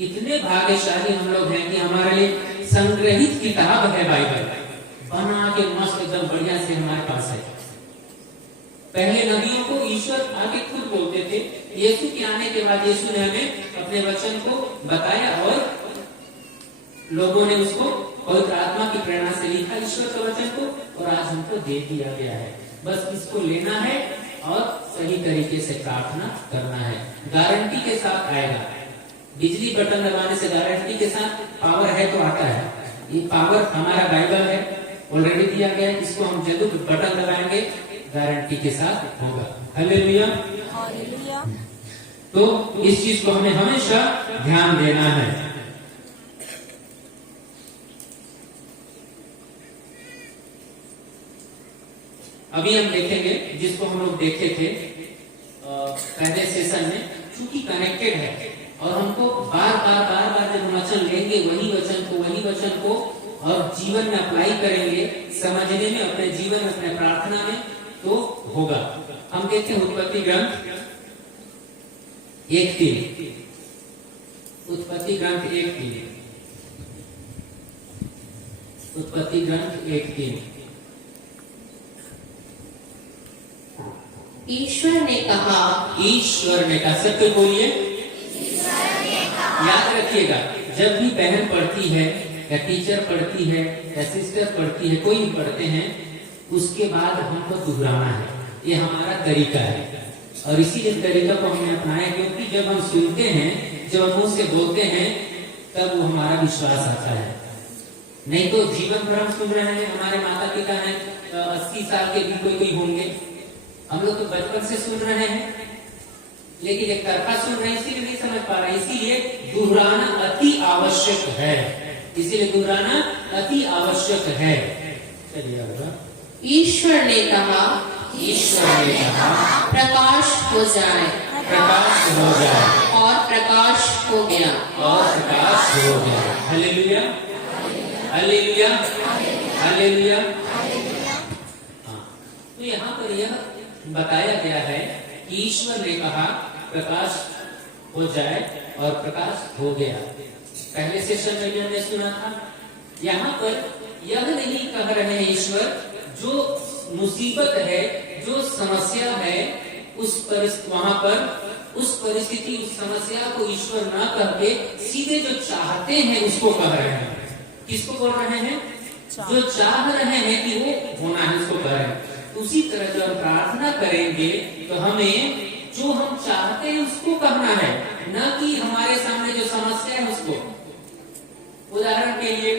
इतने भाग्यशाली हम लोग हैं कि हमारे लिए संग्रहित किताब है बाइबल, बना के मस्त एकदम बढ़िया से हमारे पास है। पहले नबियों को ईश्वर आके खुद बोलते थे। यीशु के आने के बाद यीशु ने हमें अपने वचन को बताया और लोगों ने उसको पवित्र आत्मा की प्रेरणा से लिखा ईश्वर के वचन को, और आज हमको दे दिया गया है। बस इसको लेना है और सही तरीके से प्रार्थना करना है। गारंटी के साथ आएगा। बिजली बटन दबाने से गारंटी के साथ पावर है तो आता है। ये पावर हमारा बाइबल है, ऑलरेडी दिया गया है। इसको हम जब बटन दबाएंगे गारंटी के साथ होगा। हालेलुया। हालेलुया। तो इस चीज को हमें हमेशा ध्यान देना है। अभी हम देखेंगे जिसको हम लोग देखे थे पहले सेशन में, चूंकि कनेक्टेड है और हमको बार बार जब वचन लेंगे वही वचन को और जीवन में अप्लाई करेंगे, समझने में, अपने जीवन में, अपने प्रार्थना में, तो होगा। हम देखते हैं उत्पत्ति ग्रंथ 1:3। उत्पत्ति ग्रंथ 1:3। उत्पत्ति ग्रंथ 1:3। ईश्वर ने कहा, सबको बोलिए। याद रखिएगा, जब भी बहन पढ़ती है या टीचर पढ़ती है या सिस्टर पढ़ती है, कोई भी पढ़ते हैं, उसके बाद हमको दोहराना है। ये हमारा तरीका है और इसीलिए तरीका को हमने अपनाया, क्योंकि जब हम सुनते हैं, जब हम मुंह से बोलते हैं, तब वो हमारा विश्वास आता है। नहीं तो जीवन भर हम सुन रहे हैं, हमारे माता पिता हैं 80 साल के भी कोई होंगे, हम लोग तो बचपन से सुन रहे हैं, लेकिन एक तरफा सुन रहे हैं, इसीलिए नहीं समझ पा रहे। इसीलिए दोहराना अति आवश्यक है। चलिए आगे। ईश्वर ने कहा, प्रकाश हो जाए, और प्रकाश हो गया। हालेलुया, हालेलुया, हालेलुया। तो यहाँ पर यह बताया गया है कि ईश्वर ने कहा प्रकाश हो जाए और प्रकाश हो गया। पहले सेशन में भी हमने सुना था। यहाँ पर यह नहीं कह रहे हैं ईश्वर, जो मुसीबत है, जो समस्या है, वहां पर उस परिस्थिति, उस समस्या को ईश्वर ना करके सीधे जो चाहते हैं उसको कह रहे हैं। किसको बोल रहे हैं? जो चाह रहे हैं कि वो होना है, उसको कह रहे हैं। उसी तरह जब प्रार्थना करेंगे तो हमें जो हम चाहते हैं उसको कहना है, न कि हमारे सामने जो समस्या है उसको। उदाहरण के लिए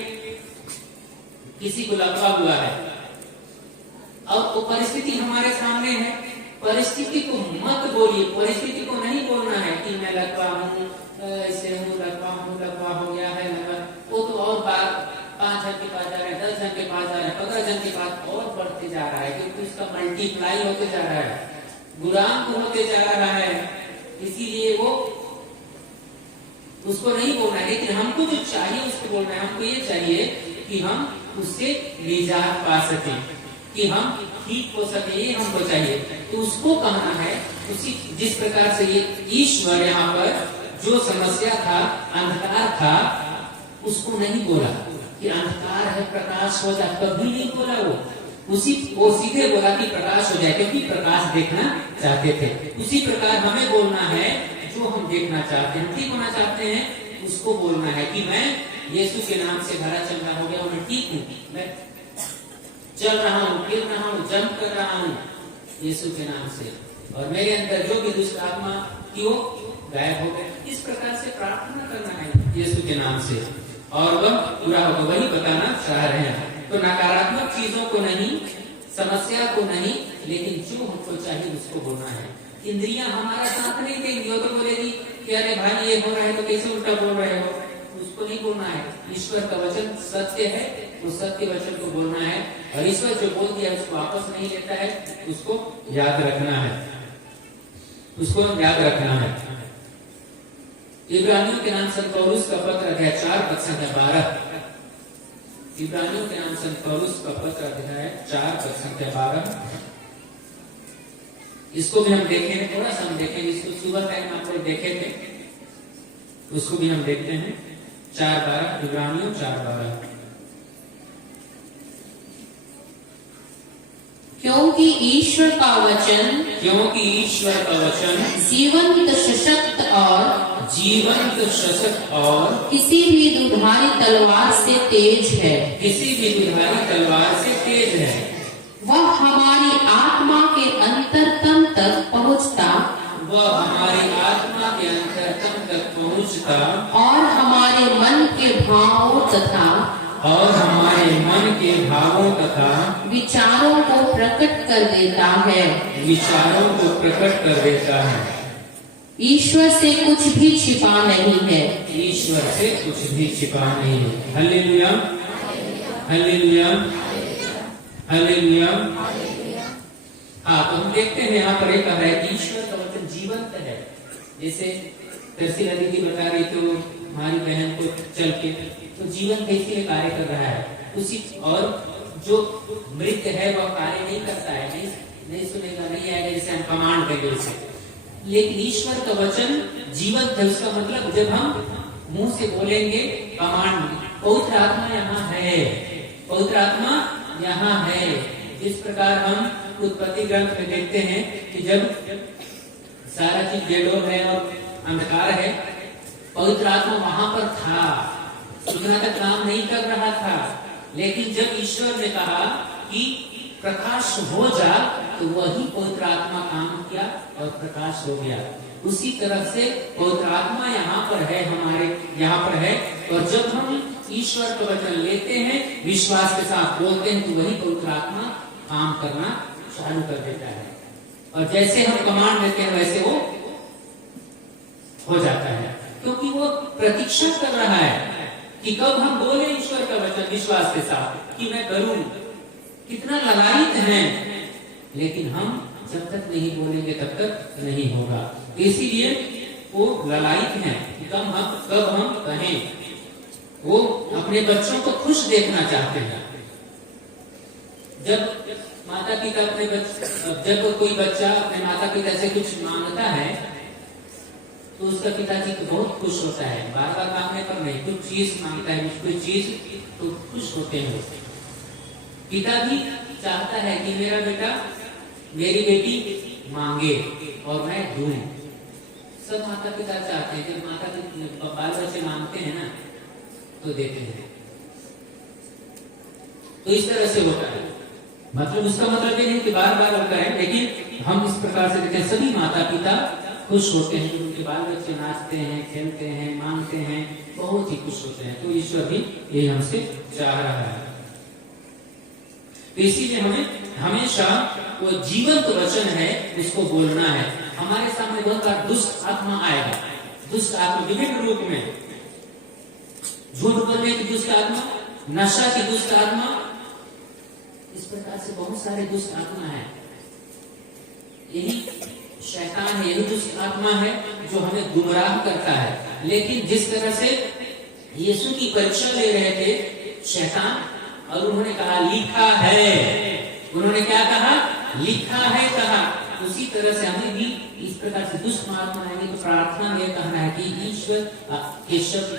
किसी को लकवा हुआ है, अब वो परिस्थिति हमारे सामने है, परिस्थिति को मत बोलिए, परिस्थिति को नहीं बोलना है कि मैं लकवा हूँ, ऐसे हूँ, लकवा हो गया है, वो तो और बात 5 जन के पास जा रहा है, 10 जन के पास जा रहा है, 15 जन के पास और बढ़ते जा रहा है, क्योंकि उसका मल्टीप्लाई होते जा रहा है, गुलाम होते जा रहा है। इसीलिए वो उसको नहीं बोलना है, लेकिन हमको जो चाहिए उसको बोलना है। हमको ये चाहिए कि हम उससे निजात पा सके, कि हम ठीक हो सके, ये हमको चाहिए। तो उसको कहना है उसी जिस प्रकार से ये ईश्वर यहाँ पर जो समस्या था, अंधकार था, उसको नहीं बोला कि अंधकार है प्रकाश हो जाए, कभी नहीं बोला। वो सीधे बोला कि प्रकाश हो जाए, क्योंकि प्रकाश देखना चाहते थे। उसी प्रकार हमें बोलना है जो हम देखना चाहते हैं, ठीक होना चाहते हैं, उसको बोलना है कि मैं यीशु के नाम से भरा चंगा हो गया, मैं ठीक हूँ, मैं चल रहा हूँ, फिर रहा हूँ, जंप कर रहा हूँ यीशु के नाम से, और मेरे अंदर जो भी दुष्ट आत्मा की वो गायब हो गए। इस प्रकार से प्रार्थना करना है यीशु के नाम से, और वह पूरा होगा। वही बताना चाह रहे हैं। तो नकारात्मक चीजों को नहीं, समस्या को नहीं, लेकिन जो हमको चाहिए उसको बोलना है। इंद्रियां हमारा साथ नहीं देंगी, वो तो बोलेगी कि अरे भाई ये हो रहा है तो कैसे उल्टा बोल रहे हो, उसको नहीं बोलना है। ईश्वर का वचन सत्य है, उस सत्य वचन को बोलना है, और ईश्वर जो बोल दिया उसको वापस नहीं लेता है, उसको याद रखना है, उसको याद रखना है। इब्रानियों के नाम संत पौलुस का पत्र अध्याय 4 पद संख्या 12। इब्रानियों के नाम संत पौलुस का पत्र अध्याय 4 पद संख्या 12। इसको भी हम देखेंगे, थोड़ा सा हम देखेंगे। इसको सुबह टाइम आप लोग देखे थे, उसको भी हम देखते हैं। 4:12, इब्रानियों 4:12। क्योंकि ईश्वर का वचन क्योंकि ईश्वर का वचन जीवंत, सशक्त और जीवंत, सशक्त और किसी भी दुधारी तलवार से तेज है। किसी भी दुधारी तलवार से तेज है। वह हमारी आत्मा के अंतरतम तक पहुँचता वह हमारी आत्मा के अंतरतम तक पहुँचता और हमारे मन के भावों तथा विचारों को प्रकट कर देता है। विचारों को प्रकट कर देता है। ईश्वर से कुछ भी छिपा नहीं है। ईश्वर से कुछ भी छिपा नहीं है। हालेलुया, हालेलुया, हालेलुया। हाँ, तो हम देखते हैं यहाँ पर एक कह रहा है कि ईश्वर का वचन जीवंत है। जैसे तरसीला दीदी बता रही तो हमारी बहन को चल के तो जीवन कैसे कार्य कर रहा है उसी, और जो मृत है वह कार्य नहीं करता है, नहीं सुनेगा, नहीं आएगा, जैसे हम कमांड करेंगे उसे। लेकिन ईश्वर का वचन जीवंत है। उसका मतलब जब हम मुंह से बोलेंगे कमांड, पवित्र आत्मा यहाँ है, पवित्र आत्मा यहाँ है। जिस प्रकार हम उत्पत्ति ग्रंथ में देखते हैं कि जब सारा चीज बेडोल है और अंधकार है, पवित्र आत्मा वहां पर था, सुनना का काम नहीं कर रहा था। लेकिन जब ईश्वर ने कहा कि प्रकाश हो जा, तो वही पवित्र आत्मा काम किया और प्रकाश हो गया। उसी तरह से पवित्र आत्मा यहाँ पर है, हमारे यहाँ पर है। और जब हम ईश्वर का वचन लेते हैं, विश्वास के साथ बोलते हैं, तो वही पवित्र आत्मा काम करना चालू कर देता है। और जैसे हम कमांड देते हैं वैसे वो हो जाता है, क्योंकि वो प्रतीक्षा कर रहा है कि कब हम बोले ईश्वर का वचन विश्वास के साथ कि मैं करूं। कितना ललायित है, लेकिन हम जब तक नहीं बोलेंगे तब तक नहीं होगा। इसीलिए वो ललायित है कि कब हम कहें। वो अपने बच्चों को खुश देखना चाहते हैं। जब माता पिता जब कोई बच्चा अपने माता पिता से कुछ मांगता है तो उसका पिताजी तो बहुत खुश होता है। बार बार मांगने पर नहीं, कुछ चीज मांगता है, कोई चीज तो खुश होते हैं। पिता भी चाहता है कि मेरा बेटा, मेरी बेटी मांगे और मैं दूं। सब माता पिता चाहते हैं। जब माता बाल बच्चे मांगते हैं ना तो देते हैं। तो इस तरह से होता है। मतलब उसका मतलब ये नहीं कि बार बार होता है, लेकिन हम इस प्रकार से देखते हैं सभी माता पिता खुश होते हैं, उनके बाल बच्चे नाचते हैं, खेलते हैं, मांगते हैं, बहुत ही खुश होते हैं। तो ईश्वर भी ये हमसे चाह रहा है। तो इसीलिए हमें हमेशा वो जीवंत वचन है उसको बोलना है। हमारे सामने बहुत बार दुष्ट आत्मा आएगा, दुष्ट आत्मा विभिन्न रूप में, झूठ बोलने की दुष्ट आत्मा, नशा की दुष्ट आत्मा, इस प्रकार से बहुत सारे दुष्ट आत्मा है। यही शैतान है, यही दुष्ट आत्मा है जो हमें गुमराह करता है। लेकिन जिस तरह से यीशु की परीक्षा ले रहे थे शैतान, और उन्होंने कहा लिखा है, उन्होंने क्या कहा? लिखा है कहा। उसी तरह से हमें भी इस प्रकार से दुष्ट आत्मा आएंगे तो प्रार्थना में कहना है कि ईश्वर के शब्द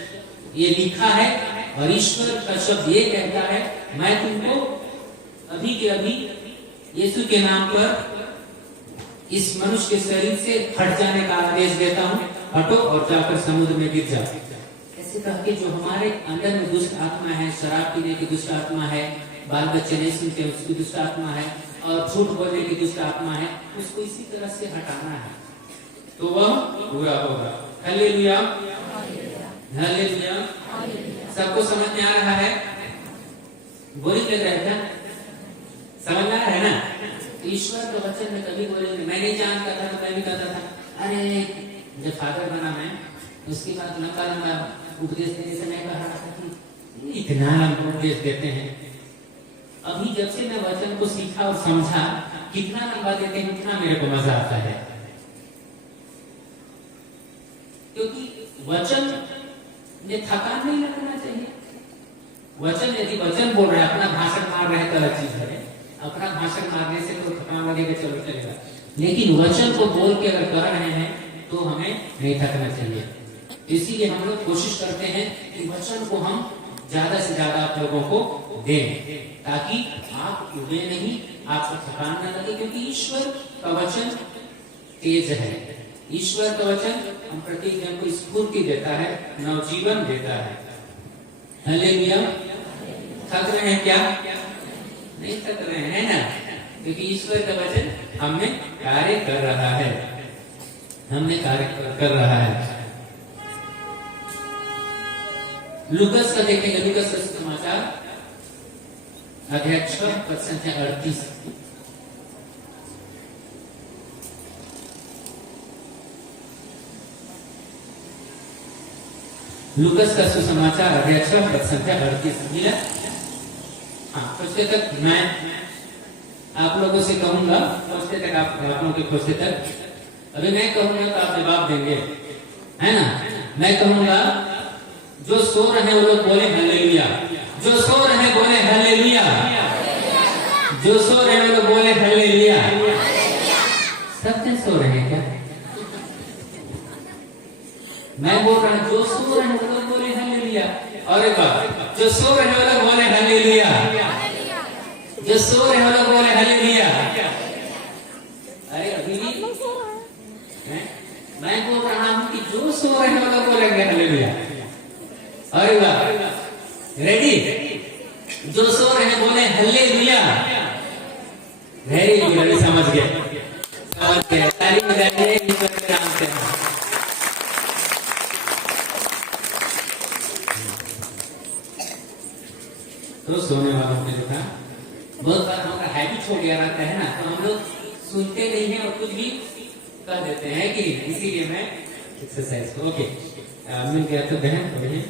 ये लिखा है, और ईश्वर का शब्द ये कहता है मैं तुमको अभी के अभी यीशु के नाम पर इस मनुष्य के शरीर से हट जाने का आदेश देता हूँ, हटो और जाकर समुद्र में गिर जाओ। ऐसे कह के जो हमारे अंदर में दुष्ट आत्मा है, शराब पीने की दुष्ट आत्मा है, बाल बच्चे नहीं सुनते उसकी दुष्ट आत्मा है, और झूठ बोलने की दुष्ट आत्मा है, उसको इसी तरह से हटाना है तो वह पूरा होगा। Hallelujah, hallelujah. सबको समझ में आ रहा है? बोरिंग लग रहा है क्या? समझ में आ रहा है ना? ईश्वर के वचन में कभी बोलेंगे मैं नहीं जानता था तो मैं भी कहता था। अरे जब फादर बना मैं, उसके बाद लंबा लंबा उपदेश देने से मैं कह रहा था कि इतना लंबा उपदेश देते हैं। अभी जब से मैं वचन को सीखा और समझा कितना लंबा देते हैं, उतना मेरे को मजा आता है। क्योंकि वचन में थकान नहीं लगना चाहिए। वचन यदि वचन बोल रहे हैं, अपना भाषण मार रहे हैं तो अलग चीज है। अपना भाषण मारने से तो थकान लगेगा, चलो चलेगा, लेकिन वचन को बोल के अगर कर रहे हैं तो हमें नहीं थकना चाहिए। इसीलिए हम लोग कोशिश करते हैं कि वचन को हम ज्यादा से ज्यादा आप लोगों को दें, ताकि आप उबे नहीं, आपको थकान न लगे, क्योंकि ईश्वर का वचन तेज है। ईश्वर का वचन हम प्रत्येक जन को स्फूर्ति देता है, नवजीवन देता है। हालेलुया। थक रहे हैं क्या? नहीं थक रहे हैं ना, क्योंकि ईश्वर का वचन हमें कार्य कर रहा है, हमने कार्य कर रहा है। लूकस का देखेंगे, लूकस का समाचार अध्याय 6 पद संख्या 38। लूकस का सुसमाचार अध्याय 6 पद संख्या 38 मिला। हाँ, खोजते तक मैं आप लोगों से कहूंगा, खोजते तक आप लोगों के खोजते तक, अभी मैं कहूंगा तो आप जवाब देंगे, है ना? मैं कहूंगा, जो सो रहे वो लोग बोले हालेलुया, जो सो रहे बोले हालेलुया, जो सो रहे वो लोग बोले हालेलुया। सब जन सो रहे हैं क्या? मैं बोल रहा हूं, जो सो रहे वो लोग बोले हालेलुया। और एक बार, जो सो रहे वो लोग बोले हालेलुया, जो सो रहे वो लोग बोले हालेलुया। अरे अभी भी मैं बोल रहा हूं कि जो सो रहे वो लोग बोलेंगे हालेलुया। अरे वाह, रेडी? जो सो रहे बोले हालेलुया। वेरी गुड, अभी समझ गए, समझ गए। ताली बजाइए ईश्वर के नाम से। तो सोने वालों ने देखा, बहुत बार हमारा हैबिट हो गया रहता है ना, तो हम लोग सुनते नहीं है और कुछ भी कर देते हैं कि इसीलिए मैं एक्सरसाइज को ओके मिल गया। तो बहन पढ़िए,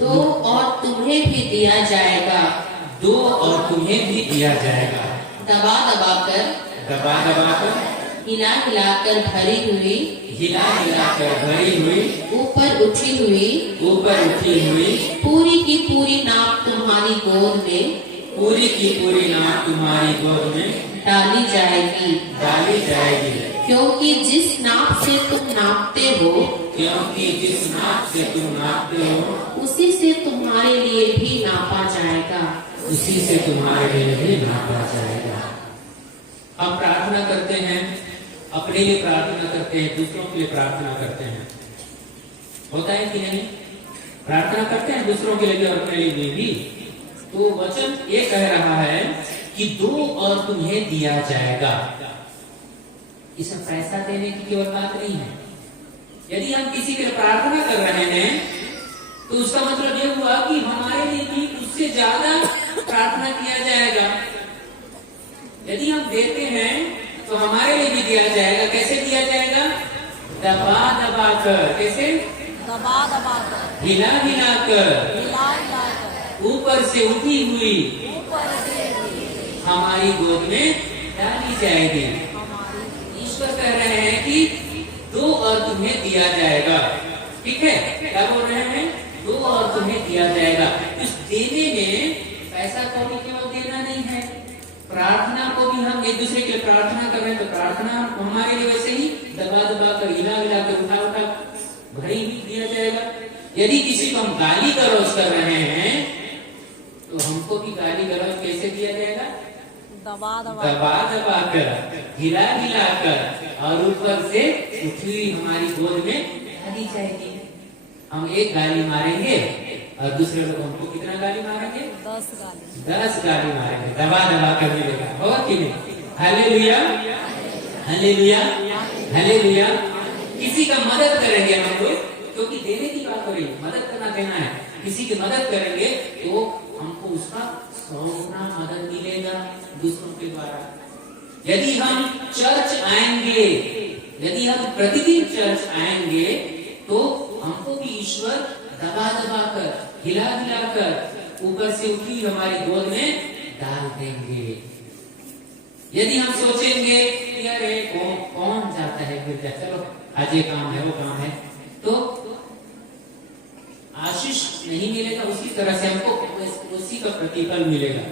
दो और तुम्हें भी दिया जाएगा, दो और तुम्हें भी दिया जाएगा, दबा दबा कर, दबा दबा कर, हिला हिला कर भरी हुई, हिला हिला कर भरी हुई, ऊपर उठी हुई, ऊपर उठी हुई, पूरी की पूरी नाप तुम्हारी गोद में, पूरी की पूरी नाप तुम्हारी गोद में डाली जाएगी। डाली जाएगी, क्योंकि जिस नाप से तुम नापते हो, क्योंकि जिस नाप से तुम नापते हो, उसी से तुम्हारे लिए भी नापा जाएगा। उसी से तुम्हारे लिए भी नापा जाएगा। हम प्रार्थना करते हैं, अपने लिए प्रार्थना करते हैं, दूसरों के लिए प्रार्थना करते हैं, होता है कि नहीं? प्रार्थना करते हैं दूसरों के लिए भी और अपने लिए भी। तो वचन ये कह रहा है कि दो और तुम्हें दिया जाएगा। इसमें पैसा देने की केवल बात नहीं है। यदि हम किसी के लिए प्रार्थना कर रहे हैं तो उसका मतलब ये हुआ कि हमारे लिए भी उससे ज्यादा प्रार्थना किया जाएगा। यदि हम देते हैं तो हमारे लिए भी दिया जाएगा। कैसे दिया जाएगा? दबा दबा कर। कैसे? दबा दबा कर, हिला हिला कर, हिला हिला कर, ऊपर से उठी हुई ऊपर से हमारी गोद में डाली जाएगी। हमारी ईश्वर कह रहे हैं कि दो और तुम्हें दिया जाएगा। ठीक है, क्या बोल रहे हैं? दो और तुम्हें दिया जाएगा। इस देने में पैसा को भी केवल देना नहीं है, प्रार्थना को भी हम एक दूसरे के लिए प्रार्थना कर रहे हैं तो प्रार्थना हमारे लिए वैसे ही दबा दबा कर, हिला हिला कर, उठा उठा भरी भी दिया जाएगा। यदि किसी को हम गाली गलौज कर रहे हैं तो हमको भी गाली गलौज कैसे दिया जाएगा? दबा दबा दबा दबा कर, हिला हिला कर और ऊपर से उठी हुई हमारी गोद में डाली जाएगी। हम एक गाली मारेंगे और दूसरे लोग हमको कितना गाली मारेंगे? 10 गाली। 10 गाली मारेंगे। दबा दबा कर मिलेगा, होगा कि नहीं? हालेलुया, हालेलुया, हालेलुया। किसी का मदद करेंगे हम लोग, क्योंकि देने की बात हो रही है, मदद करना देना है। किसी की मदद करेंगे तो हमको उसका 100 गुना मदद मिलेगा दूसरों के द्वारा। यदि हम चर्च आएंगे, यदि हम प्रतिदिन चर्च आएंगे तो हमको भी ईश्वर दबा दबा कर, हिला हिला कर, ऊपर से उठी हमारी गोद में डाल देंगे। यदि हम सोचेंगे कि अरे कौन जाता है गिरजा, चलो आज ये काम है वो काम है, तो आशीष नहीं मिलेगा। उसी तरह से हमको उसी का प्रतिफल मिलेगा।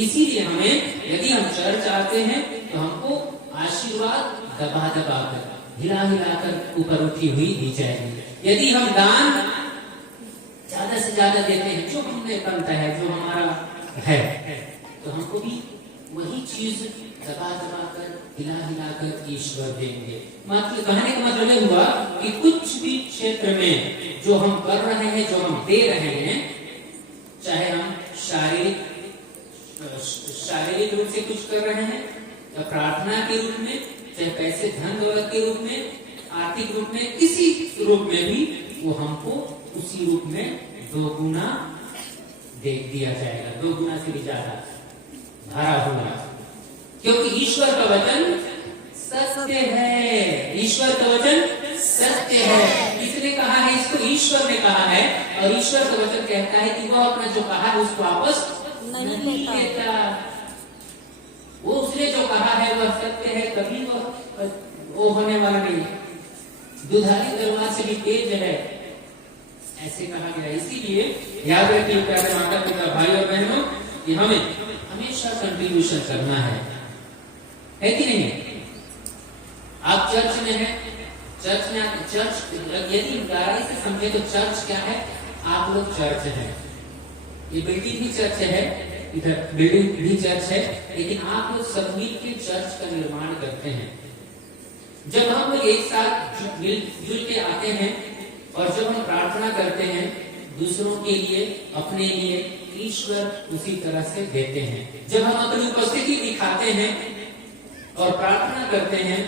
इसीलिए हमें यदि हम चर्च आते हैं तो हमको आशीर्वाद दबा दबा कर, हिला हिला कर ऊपर उठी हुई दी जाएगी। यदि हम दान ज्यादा से ज्यादा देते हैं, जो हमने बनता है, जो हमारा है, तो हमको भी वही चीज दबा दबा कर हिला हिला कर ईश्वर देंगे। मतलब कहने का मतलब ये हुआ कि कुछ भी क्षेत्र में जो हम कर रहे हैं, जो हम दे रहे हैं, चाहे हम शारीरिक रूप से कुछ कर रहे हैं या प्रार्थना के रूप में, चाहे पैसे धन दौलत के रूप में, आर्थिक रूप में, किसी रूप में भी वो हमको उसी रूप में दोगुना दे दिया जाएगा, दोगुना से भी ज्यादा भरा हुआ। क्योंकि ईश्वर का वचन सत्य है, ईश्वर का वचन सत्य है। किसने कहा है इसको? ईश्वर ने कहा है। और ईश्वर का वचन कहता है कि वो अपना जो कहा है उसको वापस नहीं लेता। वो उसने जो कहा है वह सत्य है, कभी वो होने वाला नहीं। दुधारी तलवार से भी तेज है, ऐसे कहा गया। इसीलिए याद रखिए प्यारे माता पिता भाई और बहनों कि हमें हमेशा कंट्रीब्यूशन करना है कि नहीं? आप चर्च में हैं, चर्च में चर्च यदि गहराई से समझे तो चर्च क्या है? आप लोग चर्च हैं। ये बिल्डिंग भी चर्च है, इधर बिल्डिंग भी चर्च है, लेकिन आप लोग सब मिल के चर्च का निर्माण करते हैं। जब हम लोग एक साथ मिलजुल के आते हैं और जब हम प्रार्थना करते हैं दूसरों के लिए, अपने लिए, ईश्वर उसी तरह से देते हैं। जब हम अपनी उपस्थिति दिखाते हैं और प्रार्थना करते हैं,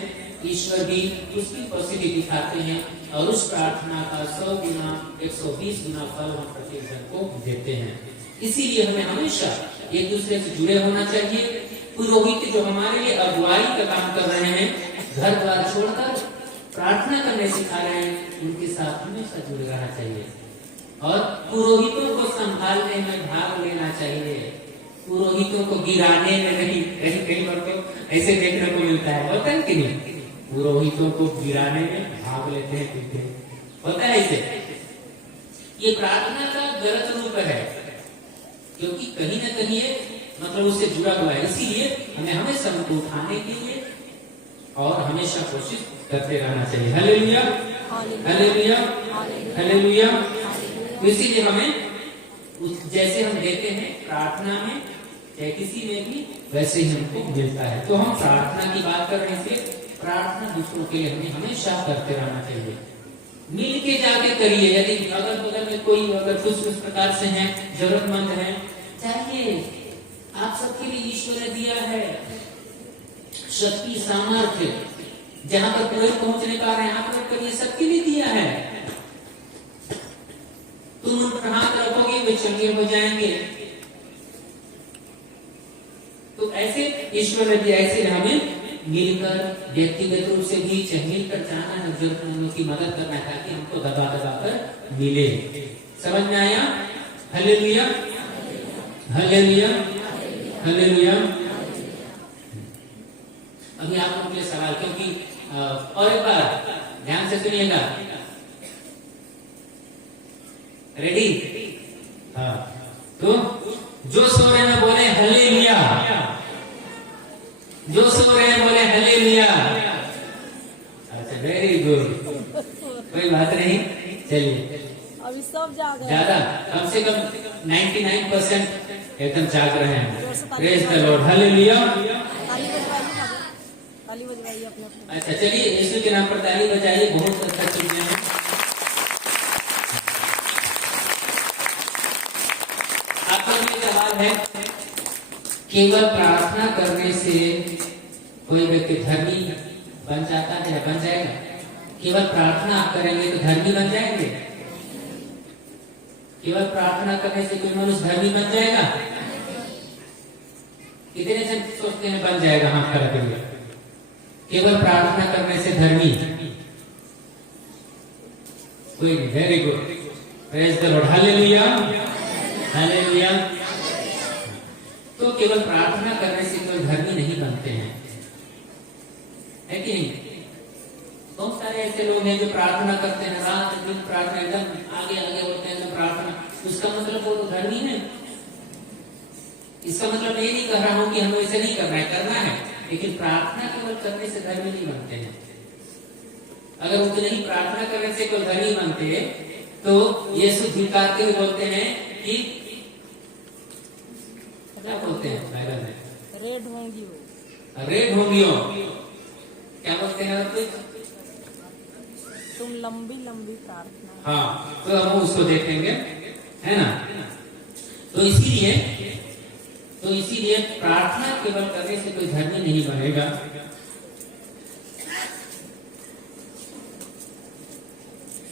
ईश्वर भी उसकी उपस्थिति दिखाते हैं और उस प्रार्थना का 100 गुना 120 गुना फल हम प्रत्येक जन को देते हैं। इसीलिए हमें हमेशा एक दूसरे से जुड़े होना चाहिए। पुरोहित जो हमारे लिए अगुवाई का काम कर रहे हैं, घर द्वार छोड़कर प्रार्थना करने सिखा रहे हैं, उनके साथ हमेशा जुड़े रहना चाहिए और पुरोहितों को संभालने में भाग लेना चाहिए। पुरोहितों को गिराने में नहीं। कई बार तो ऐसे देखने को मिलता है, होता है कि नहीं? पुरोहितों को गिराने में भाग लेते हैं, होता है ऐसे। ये प्रार्थना का गलत रूप है, क्योंकि कहीं ना कहीं ये मतलब उससे जुड़ा हुआ है। इसीलिए हमें हमेशा उनको उठाने के लिए और हमेशा कोशिश करते रहना चाहिए। हालेलुया, हालेलुया, हालेलुया। इसीलिए हमें जैसे हम देते हैं प्रार्थना में, चाहे किसी में भी, वैसे ही हमको मिलता है। तो हम प्रार्थना की बात कर रहे थे, प्रार्थना दूसरों के लिए हमें हमेशा करते रहना चाहिए। मिल के जाके करिए। यदि अगल बगल में कोई अगर कुछ प्रकार से हैं, जरूरतमंद हैं, चाहिए। आप सबके लिए ईश्वर ने दिया है शक्ति, सामर्थ्य। जहां पर कोई पहुंच नहीं पा रहे हैं, आप लोग करिए, सबके लिए दिया है। तुम उन पर हाथ रखोगे वे चंगे हो जाएंगे। तो ऐसे ईश्वर ने दिया। ऐसे हमें मिलकर व्यक्तिगत रूप से भी मिलकर जाना है, जरूरतमंदों की मदद करना है, ताकि हमको दबा दबा कर मिले। समझ में आया? हालेलुया, हालेलुया, हालेलुया। अभी आप लोगों के लिए सवाल, क्योंकि और एक बार ध्यान से सुनिएगा। रेडी? हाँ। तो जो सो रहे हैं बोले हालेलुया, जो सो रहे हैं बोले हालेलुया। अच्छा, वेरी गुड, कोई बात नहीं। चलिए, अभी सब जाग रहे ज्यादा कम से कम 99% एकदम जाग रहे हैं। Praise the Lord, hallelujah. ताली बजवाइए अपने। अच्छा, चलिए यीशु के नाम पर ताली बजाइए। बहुत अच्छा चीज है। आपका भी सवाल है, केवल प्रार्थना करने से कोई व्यक्ति धर्मी बन जाता है या बन जाएगा? केवल प्रार्थना आप करेंगे तो धर्मी बन जाएंगे? केवल प्रार्थना करने से कोई मनुष्य धर्मी बन जाएगा? कितने जन सोचते हैं बन जाएगा? हाथ खड़ा करिए। केवल प्रार्थना करने से धर्मी कोई नहीं। Very good, praise the Lord, hallelujah, hallelujah. तो केवल प्रार्थना करने से कोई धर्मी नहीं बनते हैं, है कि नहीं? बहुत सारे ऐसे लोग हैं जो प्रार्थना करते हैं, रात दिन प्रार्थना, एकदम आगे आगे होते हैं प्रार्थना। उसका मतलब वो धर्मी है? इसका मतलब ये नहीं कह रहा हूं कि हमें ऐसे नहीं करना है, करना है, लेकिन प्रार्थना केवल करने से धर्मी नहीं बनते हैं। अगर उतनी ही प्रार्थना करने से कोई धर्मी बनते तो यीशु धिक्कारते हुए बोलते हैं कि क्या बोलते हैं वायरल में? रेड होंगी वो। रेड होंगियो क्या बोलते हैं? और कुछ तुम लंबी लंबी प्रार्थना। हाँ, तो हम उसको देखेंगे, है ना? तो इसीलिए प्रार्थना केवल करने से कोई धर्मी नहीं बनेगा।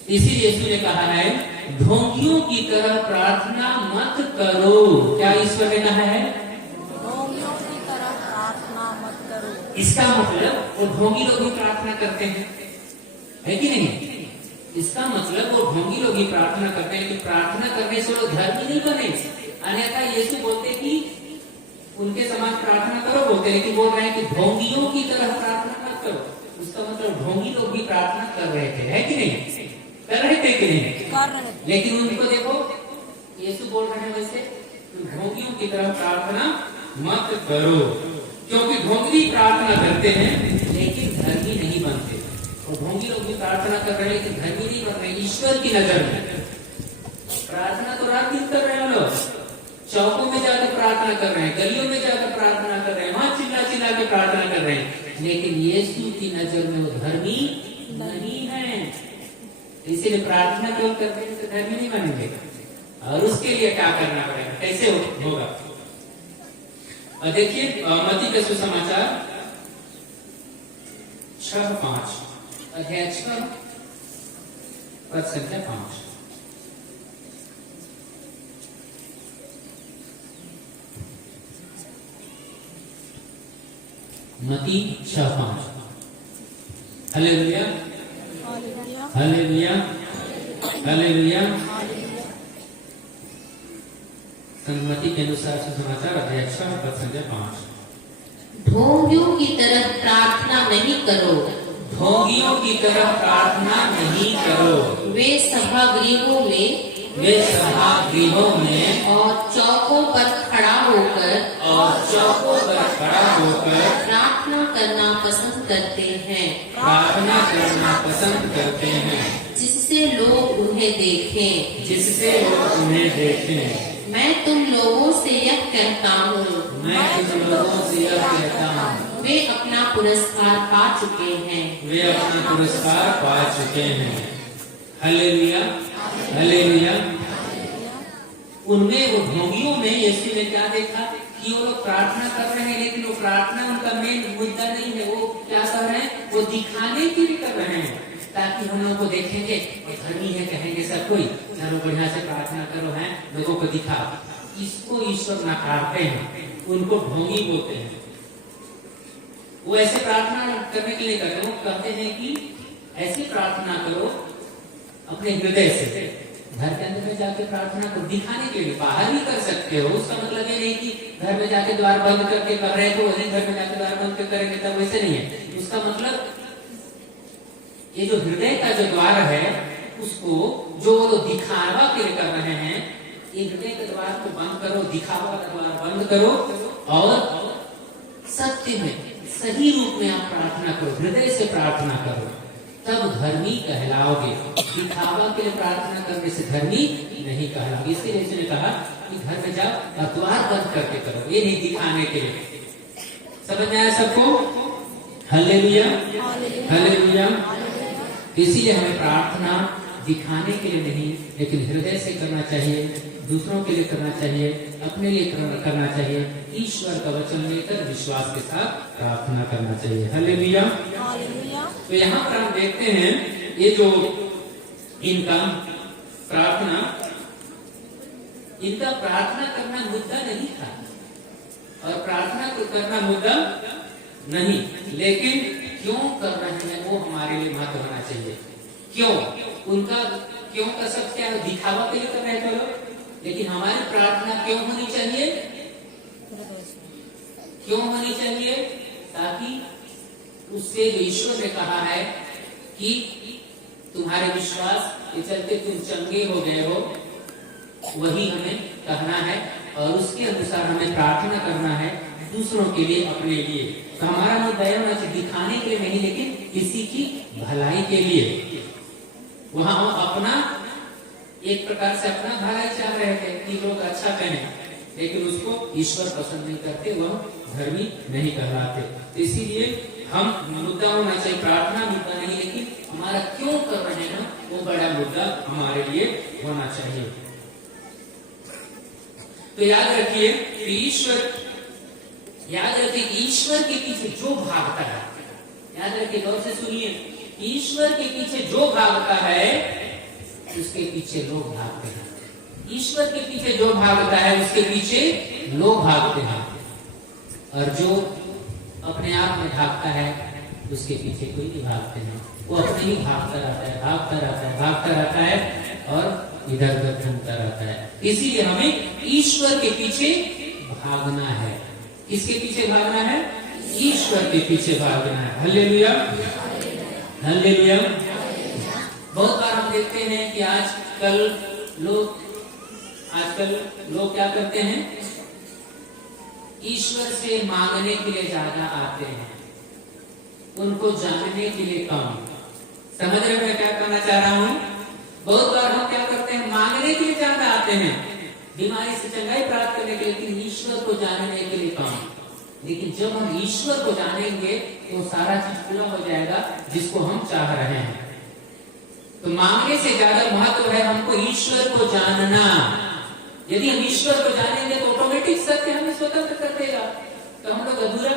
इसीलिए यीशु ने कहा है ढोंगियों की तरह प्रार्थना मत करो। क्या ईश्वर ने कहा है? ढोंगियों की तरह प्रार्थना मत करो। इसका मतलब वो ढोंगी लोग भी प्रार्थना करते हैं, है कि नहीं? इसका मतलब वो ढोंगी लोग भी प्रार्थना करते हैं कि प्रार्थना करने से वो धर्मी नहीं बने। अन्यथा यीशु बोलते कि उनके समान प्रार्थना करो बोलते, लेकिन बोल रहे हैं कि ढोंगियों की तरह प्रार्थना मत करो। उसका मतलब ढोंगी लोग भी प्रार्थना कर रहे थे, है कि नहीं? कर रहे थे कि नहीं? कर रहे थे। लेकिन उनको देखो यीशु बोल रहे हैं वैसे ढोंगियों की तरह प्रार्थना मत करो, क्योंकि ढोंगी प्रार्थना करते हैं लेकिन धर्मी नहीं बनते। और ढोंगी लोग भी प्रार्थना कर रहे हैं लेकिन धर्मी नहीं बन रहे ईश्वर की नजर में। प्रार्थना तो रात दिन कर रहे हैं लोग, चौकों में जाकर प्रार्थना कर रहे हैं, गलियों में जाकर प्रार्थना कर रहे हैं, वहां चिल्ला चिल्ला के प्रार्थना कर रहे हैं, लेकिन यीशु की नजर में वो धर्मी नहीं है। इसीलिए प्रार्थना केवल करने से धर्मी नहीं बनेंगे। और उसके लिए क्या करना पड़ेगा, कैसे होगा? और देखिए मत्ती का सुसमाचार 6:5 अध्याय 6 पद संख्या 5। मत्ती 6:5। हालेलुया हालेलुया हालेलुया हालेलुया। संगमति के अनुसार सुसमाचार अध्याय 6 पद संख्या 5। ढोंगियों की तरह प्रार्थना नहीं करो। ढोंगियों की तरह प्रार्थना नहीं करो। वे सभागृहों में और चौकों पर खड़ा होकर प्रार्थना करना पसंद करते हैं, जिससे लोग उन्हें देखें। मैं तुम लोगों से यह कहता हूँ, वे अपना पुरस्कार पा चुके हैं। Hallelujah hallelujah. उनमें वो ढोंगियों में यीशु ने क्या देखा कि वो लोग प्रार्थना कर रहे हैं लेकिन वो प्रार्थना उनका मेन मुद्दा नहीं है। वो क्या कर रहे हैं? वो दिखाने के लिए कर रहे हैं ताकि हम लोग को देखेंगे और धर्मी है कहेंगे सब कोई, चलो बढ़िया से प्रार्थना करो, है लोगों को दिखाओ। इसको ईश्वर नकारते हैं, उनको ढोंगी बोलते हैं। वो ऐसे प्रार्थना करने के लिए करते हैं, वो कहते हैं कि ऐसी प्रार्थना करो अपने हृदय से। घर के अंदर में जाके प्रार्थना को दिखाने के लिए बाहर भी कर सकते हो। उसका मतलब ये नहीं कि घर में जाके द्वार बंद करके कर रहे हो, वही घर में जाके द्वार बंद करके करेंगे तब वैसे नहीं है। उसका मतलब ये जो हृदय का जो द्वार है उसको जो वो दिखावा के लिए कर रहे हैं, ये हृदय के द्वार को बंद करो, दिखावा का द्वार बंद करो और सत्य में सही रूप में आप प्रार्थना करो, हृदय से प्रार्थना करो, तब धर्मी कहलाओगे। दिखावा के लिए प्रार्थना करने से धर्मी नहीं कहलाओगे। इसलिए इसने कहा कि घर में जाओ और द्वार बंद करके करो, ये नहीं दिखाने के लिए। समझ में आया सबको? Hallelujah hallelujah. इसीलिए हमें प्रार्थना दिखाने के लिए नहीं लेकिन हृदय से करना चाहिए, दूसरों के लिए करना चाहिए, अपने लिए करना चाहिए। ईश्वर का वचन लेकर विश्वास के साथ प्रार्थना करना चाहिए। हालेलुया। तो यहाँ पर हम देखते हैं ये जो इनका प्रार्थना करना मुद्दा नहीं था और प्रार्थना को करना मुद्दा नहीं, लेकिन क्यों कर रहे हैं वो हमारे लिए महत्व होना चाहिए। क्यों का सब क्या दिखावा के लिए कर रहे थे लोग, लेकिन हमारी प्रार्थना क्यों होनी चाहिए? क्यों होनी चाहिए? ताकि उससे जो ईश्वर ने कहा है कि तुम्हारे विश्वास के चलते तुम चंगे हो गए हो, वही हमें कहना है और उसके अनुसार हमें प्रार्थना करना है दूसरों के लिए, अपने लिए। तो हमारा मुद्दा होना चाहिए दिखाने के लिए नहीं लेकिन किसी की भलाई के लिए। वहां हम अपना एक प्रकार से अपना भलाई चाह रहे थे कि लोग अच्छा कहें, लेकिन उसको ईश्वर पसंद नहीं करते, वह धर्मी नहीं कहलाते। तो इसीलिए हम मुद्दा होना चाहिए, प्रार्थना मुद्दा नहीं, लेकिन हमारा क्यों कर रहे हैं वो बड़ा मुद्दा हमारे लिए होना चाहिए। तो याद रखिए ईश्वर के पीछे जो भागता है, याद रखिए, गौर से सुनिए, ईश्वर के पीछे जो भागता है उसके पीछे लोग भागते हैं। ईश्वर के पीछे जो भागता है उसके पीछे लोग भागते हैं, और जो अपने आप में भागता है उसके पीछे कोई नहीं भागते हैं। वो अपने ही भागता रहता है और इधर उधर घूमता रहता है। इसीलिए हमें ईश्वर के पीछे भागना है। किसके पीछे भागना है? ईश्वर के पीछे भागना है। Hallelujah, hallelujah. बहुत बार हम देखते हैं कि आजकल लोग क्या करते हैं, ईश्वर से मांगने के लिए ज्यादा आते हैं, उनको जानने के लिए कम। समझ रहे मैं क्या कहना चाह रहा हूँ? बहुत बार हम क्या करते हैं, मांगने के लिए ज्यादा आते हैं, बीमारी से चंगाई प्राप्त करने के लिए, लेकिन ईश्वर को जानने के लिए कम। लेकिन जब हम ईश्वर को जानेंगे तो सारा चीज पूरा हो जाएगा जिसको हम चाह रहे हैं। तो मांगने से ज्यादा महत्व है हमको ईश्वर को जानना। यदि हम ईश्वर को जानेंगे तो ऑटोमेटिक सत्य हमें स्वतंत्र कर देगा। तो हम लोग अधूरा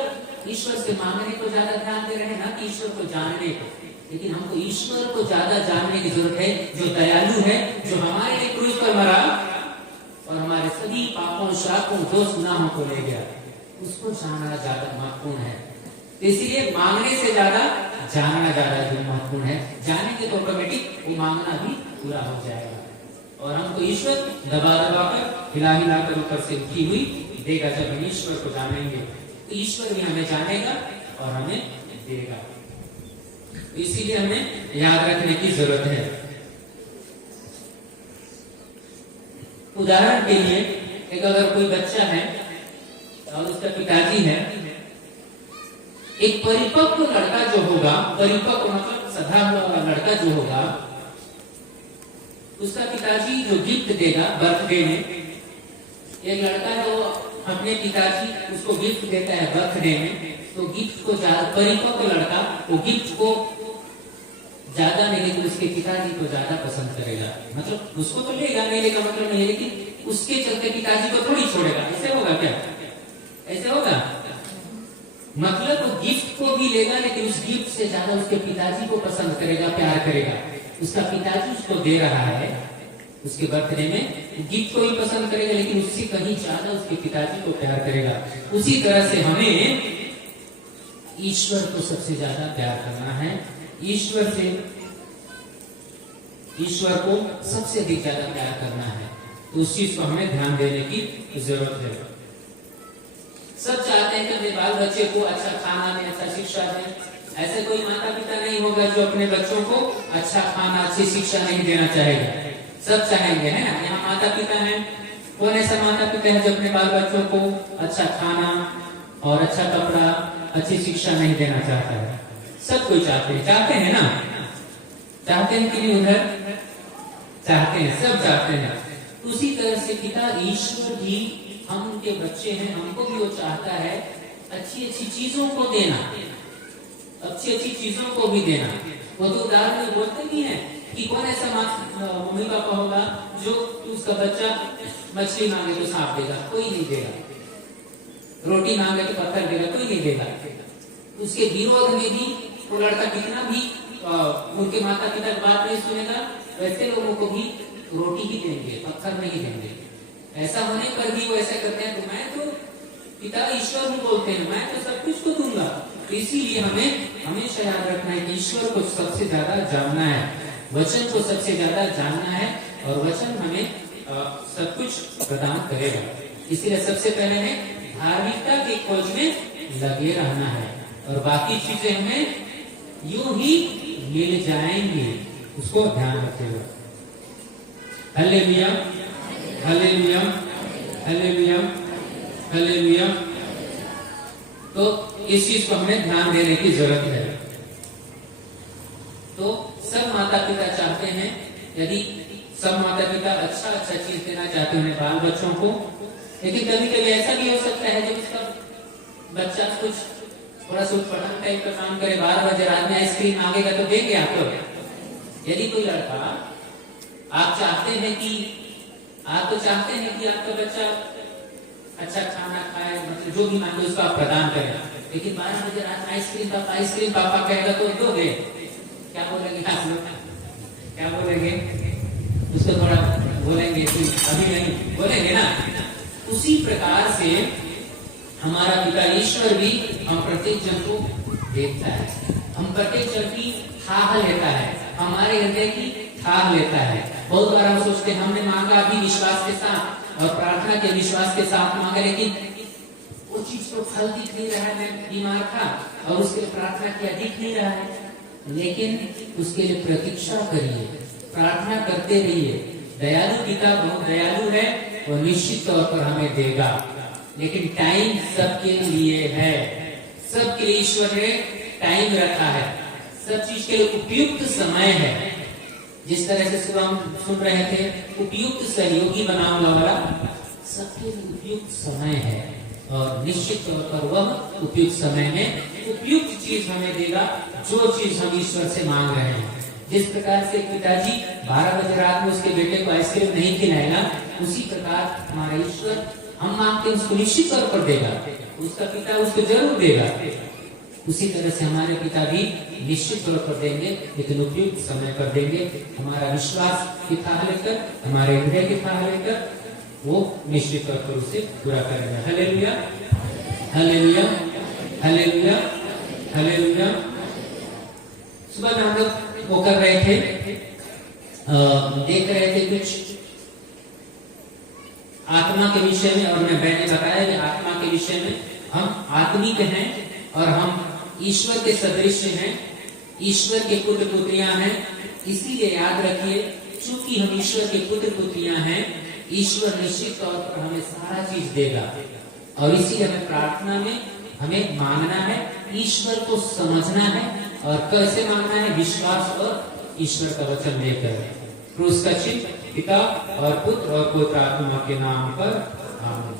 ईश्वर से मांगने को ज्यादा ध्यान दे रहे हैं, ना कि ईश्वर को जानने को। लेकिन हमको ईश्वर को ज्यादा जानने की जरूरत है, जो दयालु है, जो हमारे लिए क्रूस पर मरा और हमारे सभी पापों, श्रापों, दोष, गुनाहों को ले गया, उसको जानना ज्यादा महत्वपूर्ण है। इसलिए मांगने से ज्यादा जानना ज्यादा जो महत्वपूर्ण है। जानेंगे तो ऑटोमेटिक वो मांगना भी पूरा हो जाएगा, और हमको ईश्वर दबा कर, हिला कर ऊपर से उठी हुई देगा। जब हम ईश्वर को जानेंगे तो ईश्वर भी हमें जानेगा और हमें देगा। इसीलिए हमें याद रखने की जरूरत है। उदाहरण के लिए, एक अगर कोई बच्चा है और उसका पिताजी है, एक परिपक्व लड़का जो होगा, परिपक्व मतलब सधा हुआ लड़का जो होगा, उसका पिताजी जो गिफ्ट देगा बर्थडे में, एक लड़का है वो अपने पिताजी उसको गिफ्ट देता है बर्थडे में, तो गिफ्ट को ज्यादा, परिपक्व लड़का वो गिफ्ट को ज्यादा नहीं, लेकिन उसके पिताजी को ज्यादा पसंद करेगा। मतलब उसको तो लेगा, नहीं लेगा मतलब नहीं, लेकिन उसके चलते पिताजी को थोड़ी छोड़ेगा। ऐसे होगा क्या? ऐसे होगा? मतलब वो गिफ्ट को भी लेगा, लेकिन उस गिफ्ट से ज्यादा उसके पिताजी को पसंद करेगा, प्यार करेगा। उसका पिताजी उसको दे रहा है उसके बर्थडे में, गिफ्ट को भी पसंद करेगा, लेकिन उससे कहीं ज्यादा उसके पिताजी को प्यार करेगा। उसी तरह से हमें ईश्वर को सबसे ज्यादा प्यार करना है, ईश्वर को सबसे अधिक ज्यादा प्यार करना है। तो उस चीज को हमें ध्यान देने की जरूरत है। सब चाहते हैं कि अपने बाल बच्चे को अच्छा खाना दें, अच्छा शिक्षा दें। ऐसे कोई माता पिता नहीं होगा जो अपने बच्चों को अच्छा खाना, अच्छी शिक्षा नहीं देना चाहेगा। सब चाहेंगे, है ना? यहाँ माता पिता हैं, कौन ऐसा माता पिता है जो अपने बाल बच्चों को अच्छा खाना और अच्छा कपड़ा, अच्छी शिक्षा नहीं देना चाहता है? सब कोई चाहते हैं ना? चाहते हैं कि नहीं? उधर चाहते हैं, सब चाहते हैं। उसी तरह से पिता ईश्वर भी हम उनके बच्चे हैं, हमको भी वो चाहता है अच्छी अच्छी चीजों को देना, अच्छी अच्छी चीजों को भी देना। वो तो उदाहरण में बोलते भी हैं कि कौन ऐसा मम्मी पापा होगा जो उसका बच्चा मछली मांगे तो सांप देगा? कोई नहीं देगा। रोटी मांगे तो पत्थर देगा? कोई नहीं देगा। उसके विरोध में भी वो लड़का कितना भी उनके माता पिता की बात नहीं सुनेगा, वैसे लोगों को भी रोटी ही देंगे, पत्थर नहीं देंगे। ऐसा होने पर भी वो ऐसा करते हैं, तो मैं तो पिता ईश्वर भी बोलते हैं, मैं तो सब कुछ को दूंगा। तो इसीलिए हमें हमेशा याद रखना है कि ईश्वर को सबसे ज्यादा जानना है, वचन को सबसे ज्यादा जानना है, और वचन हमें सब कुछ प्रदान करेगा। इसीलिए सबसे पहले हमें धार्मिकता की खोज में लगे रहना है, और बाकी चीजें हमें यूं ही मिल जाएंगी, उसको ध्यान रखिएगा। हालेलुया, हालेलुया, हालेलुया, हालेलुया। तो इस चीज को हमें ध्यान देने की जरूरत है। तो सब माता पिता चाहते हैं, यदि सब माता पिता अच्छा चीज देना चाहते हैं बाल बच्चों को, लेकिन कभी कभी ऐसा भी हो सकता है जब उसका बच्चा कुछ थोड़ा सा उठपटांग टाइप का काम करे, 12 बजे रात में आइसक्रीम मांगेगा तो देंगे आपको? यदि कोई लड़का आप चाहते हैं कि आपका बच्चा अच्छा खाना खाए, मतलब जो भी मांगे उसको आप प्रदान करें, लेकिन 12 बजे रात आइसक्रीम पापा कहेगा तो दोगे? क्या बोलेंगे आप लोग? क्या बोलेंगे? उसको थोड़ा बोलेंगे कि अभी नहीं, बोलेंगे ना। उसी प्रकार से हमारा पिता ईश्वर भी हम प्रत्येक जन को देखता है, हम प्रत्येक जन की थाह लेता है, हमारे हृदय की थाह लेता है। बहुत बार हम सोचते हैं हमने मांगा अभी विश्वास के साथ और प्रार्थना के विश्वास के साथ मांगा, लेकिन वो चीज को फल दिख नहीं रहा है। मैं बीमार था और उसके लिए प्रार्थना किया, दिख नहीं रहा है, लेकिन उसके लिए प्रतीक्षा करिए, प्रार्थना करते रहिए। दयालु पिता बहुत दयालु है और निश्चित तौर पर हमें देगा, लेकिन टाइम सबके लिए है, सबके लिए ईश्वर ने टाइम रखा है, सब चीज के लिए उपयुक्त समय है। जिस तरह से सुबह हम सुन रहे थे उपयुक्त सहयोगी बनाऊंगा वाला, सबके लिए उपयुक्त समय है और निश्चित तौर पर वह उपयुक्त समय में उपयुक्त चीज हमें देगा, जो चीज हम ईश्वर से मांग रहे हैं। जिस प्रकार से पिताजी 12 बजे रात में उसके बेटे को आइसक्रीम नहीं खिलाएगा, उसी प्रकार हमारा ईश्वर हम मांगते उसको निश्चित तौर पर देगा, उसका पिता उसको जरूर देगा। उसी तरह से हमारे पिता भी निश्चित तौर पर देंगे, लेकिन उपयुक्त समय पर देंगे। हमारा विश्वास की थाह लेकर, हमारे हृदय की थाह लेकर वो निश्चित तौर पर उसे पूरा करेगा। हालेलुया, हालेलुया, हालेलुया, हालेलुया। सुबह में हम लोग वो कर रहे थे, देख रहे थे कुछ आत्मा के विषय में, और मैंने बताया कि आत्मा के विषय में हम आत्मिक हैं और हम ईश्वर के सदृश हैं, ईश्वर के पुत्र पुत्रियां हैं। इसीलिए याद रखिए, चूंकि हम ईश्वर के पुत्र पुत्रियां हैं, ईश्वर निश्चित तौर पर हमें सारा चीज देगा, और इसीलिए हमें प्रार्थना में हमें मांगना है, ईश्वर को समझना है, और कैसे मांगना है? विश्वास और ईश्वर का वचन लेकर। क्रूस का चिन्ह पिता और पुत्र और पवित्र आत्मा के नाम पर आमीन।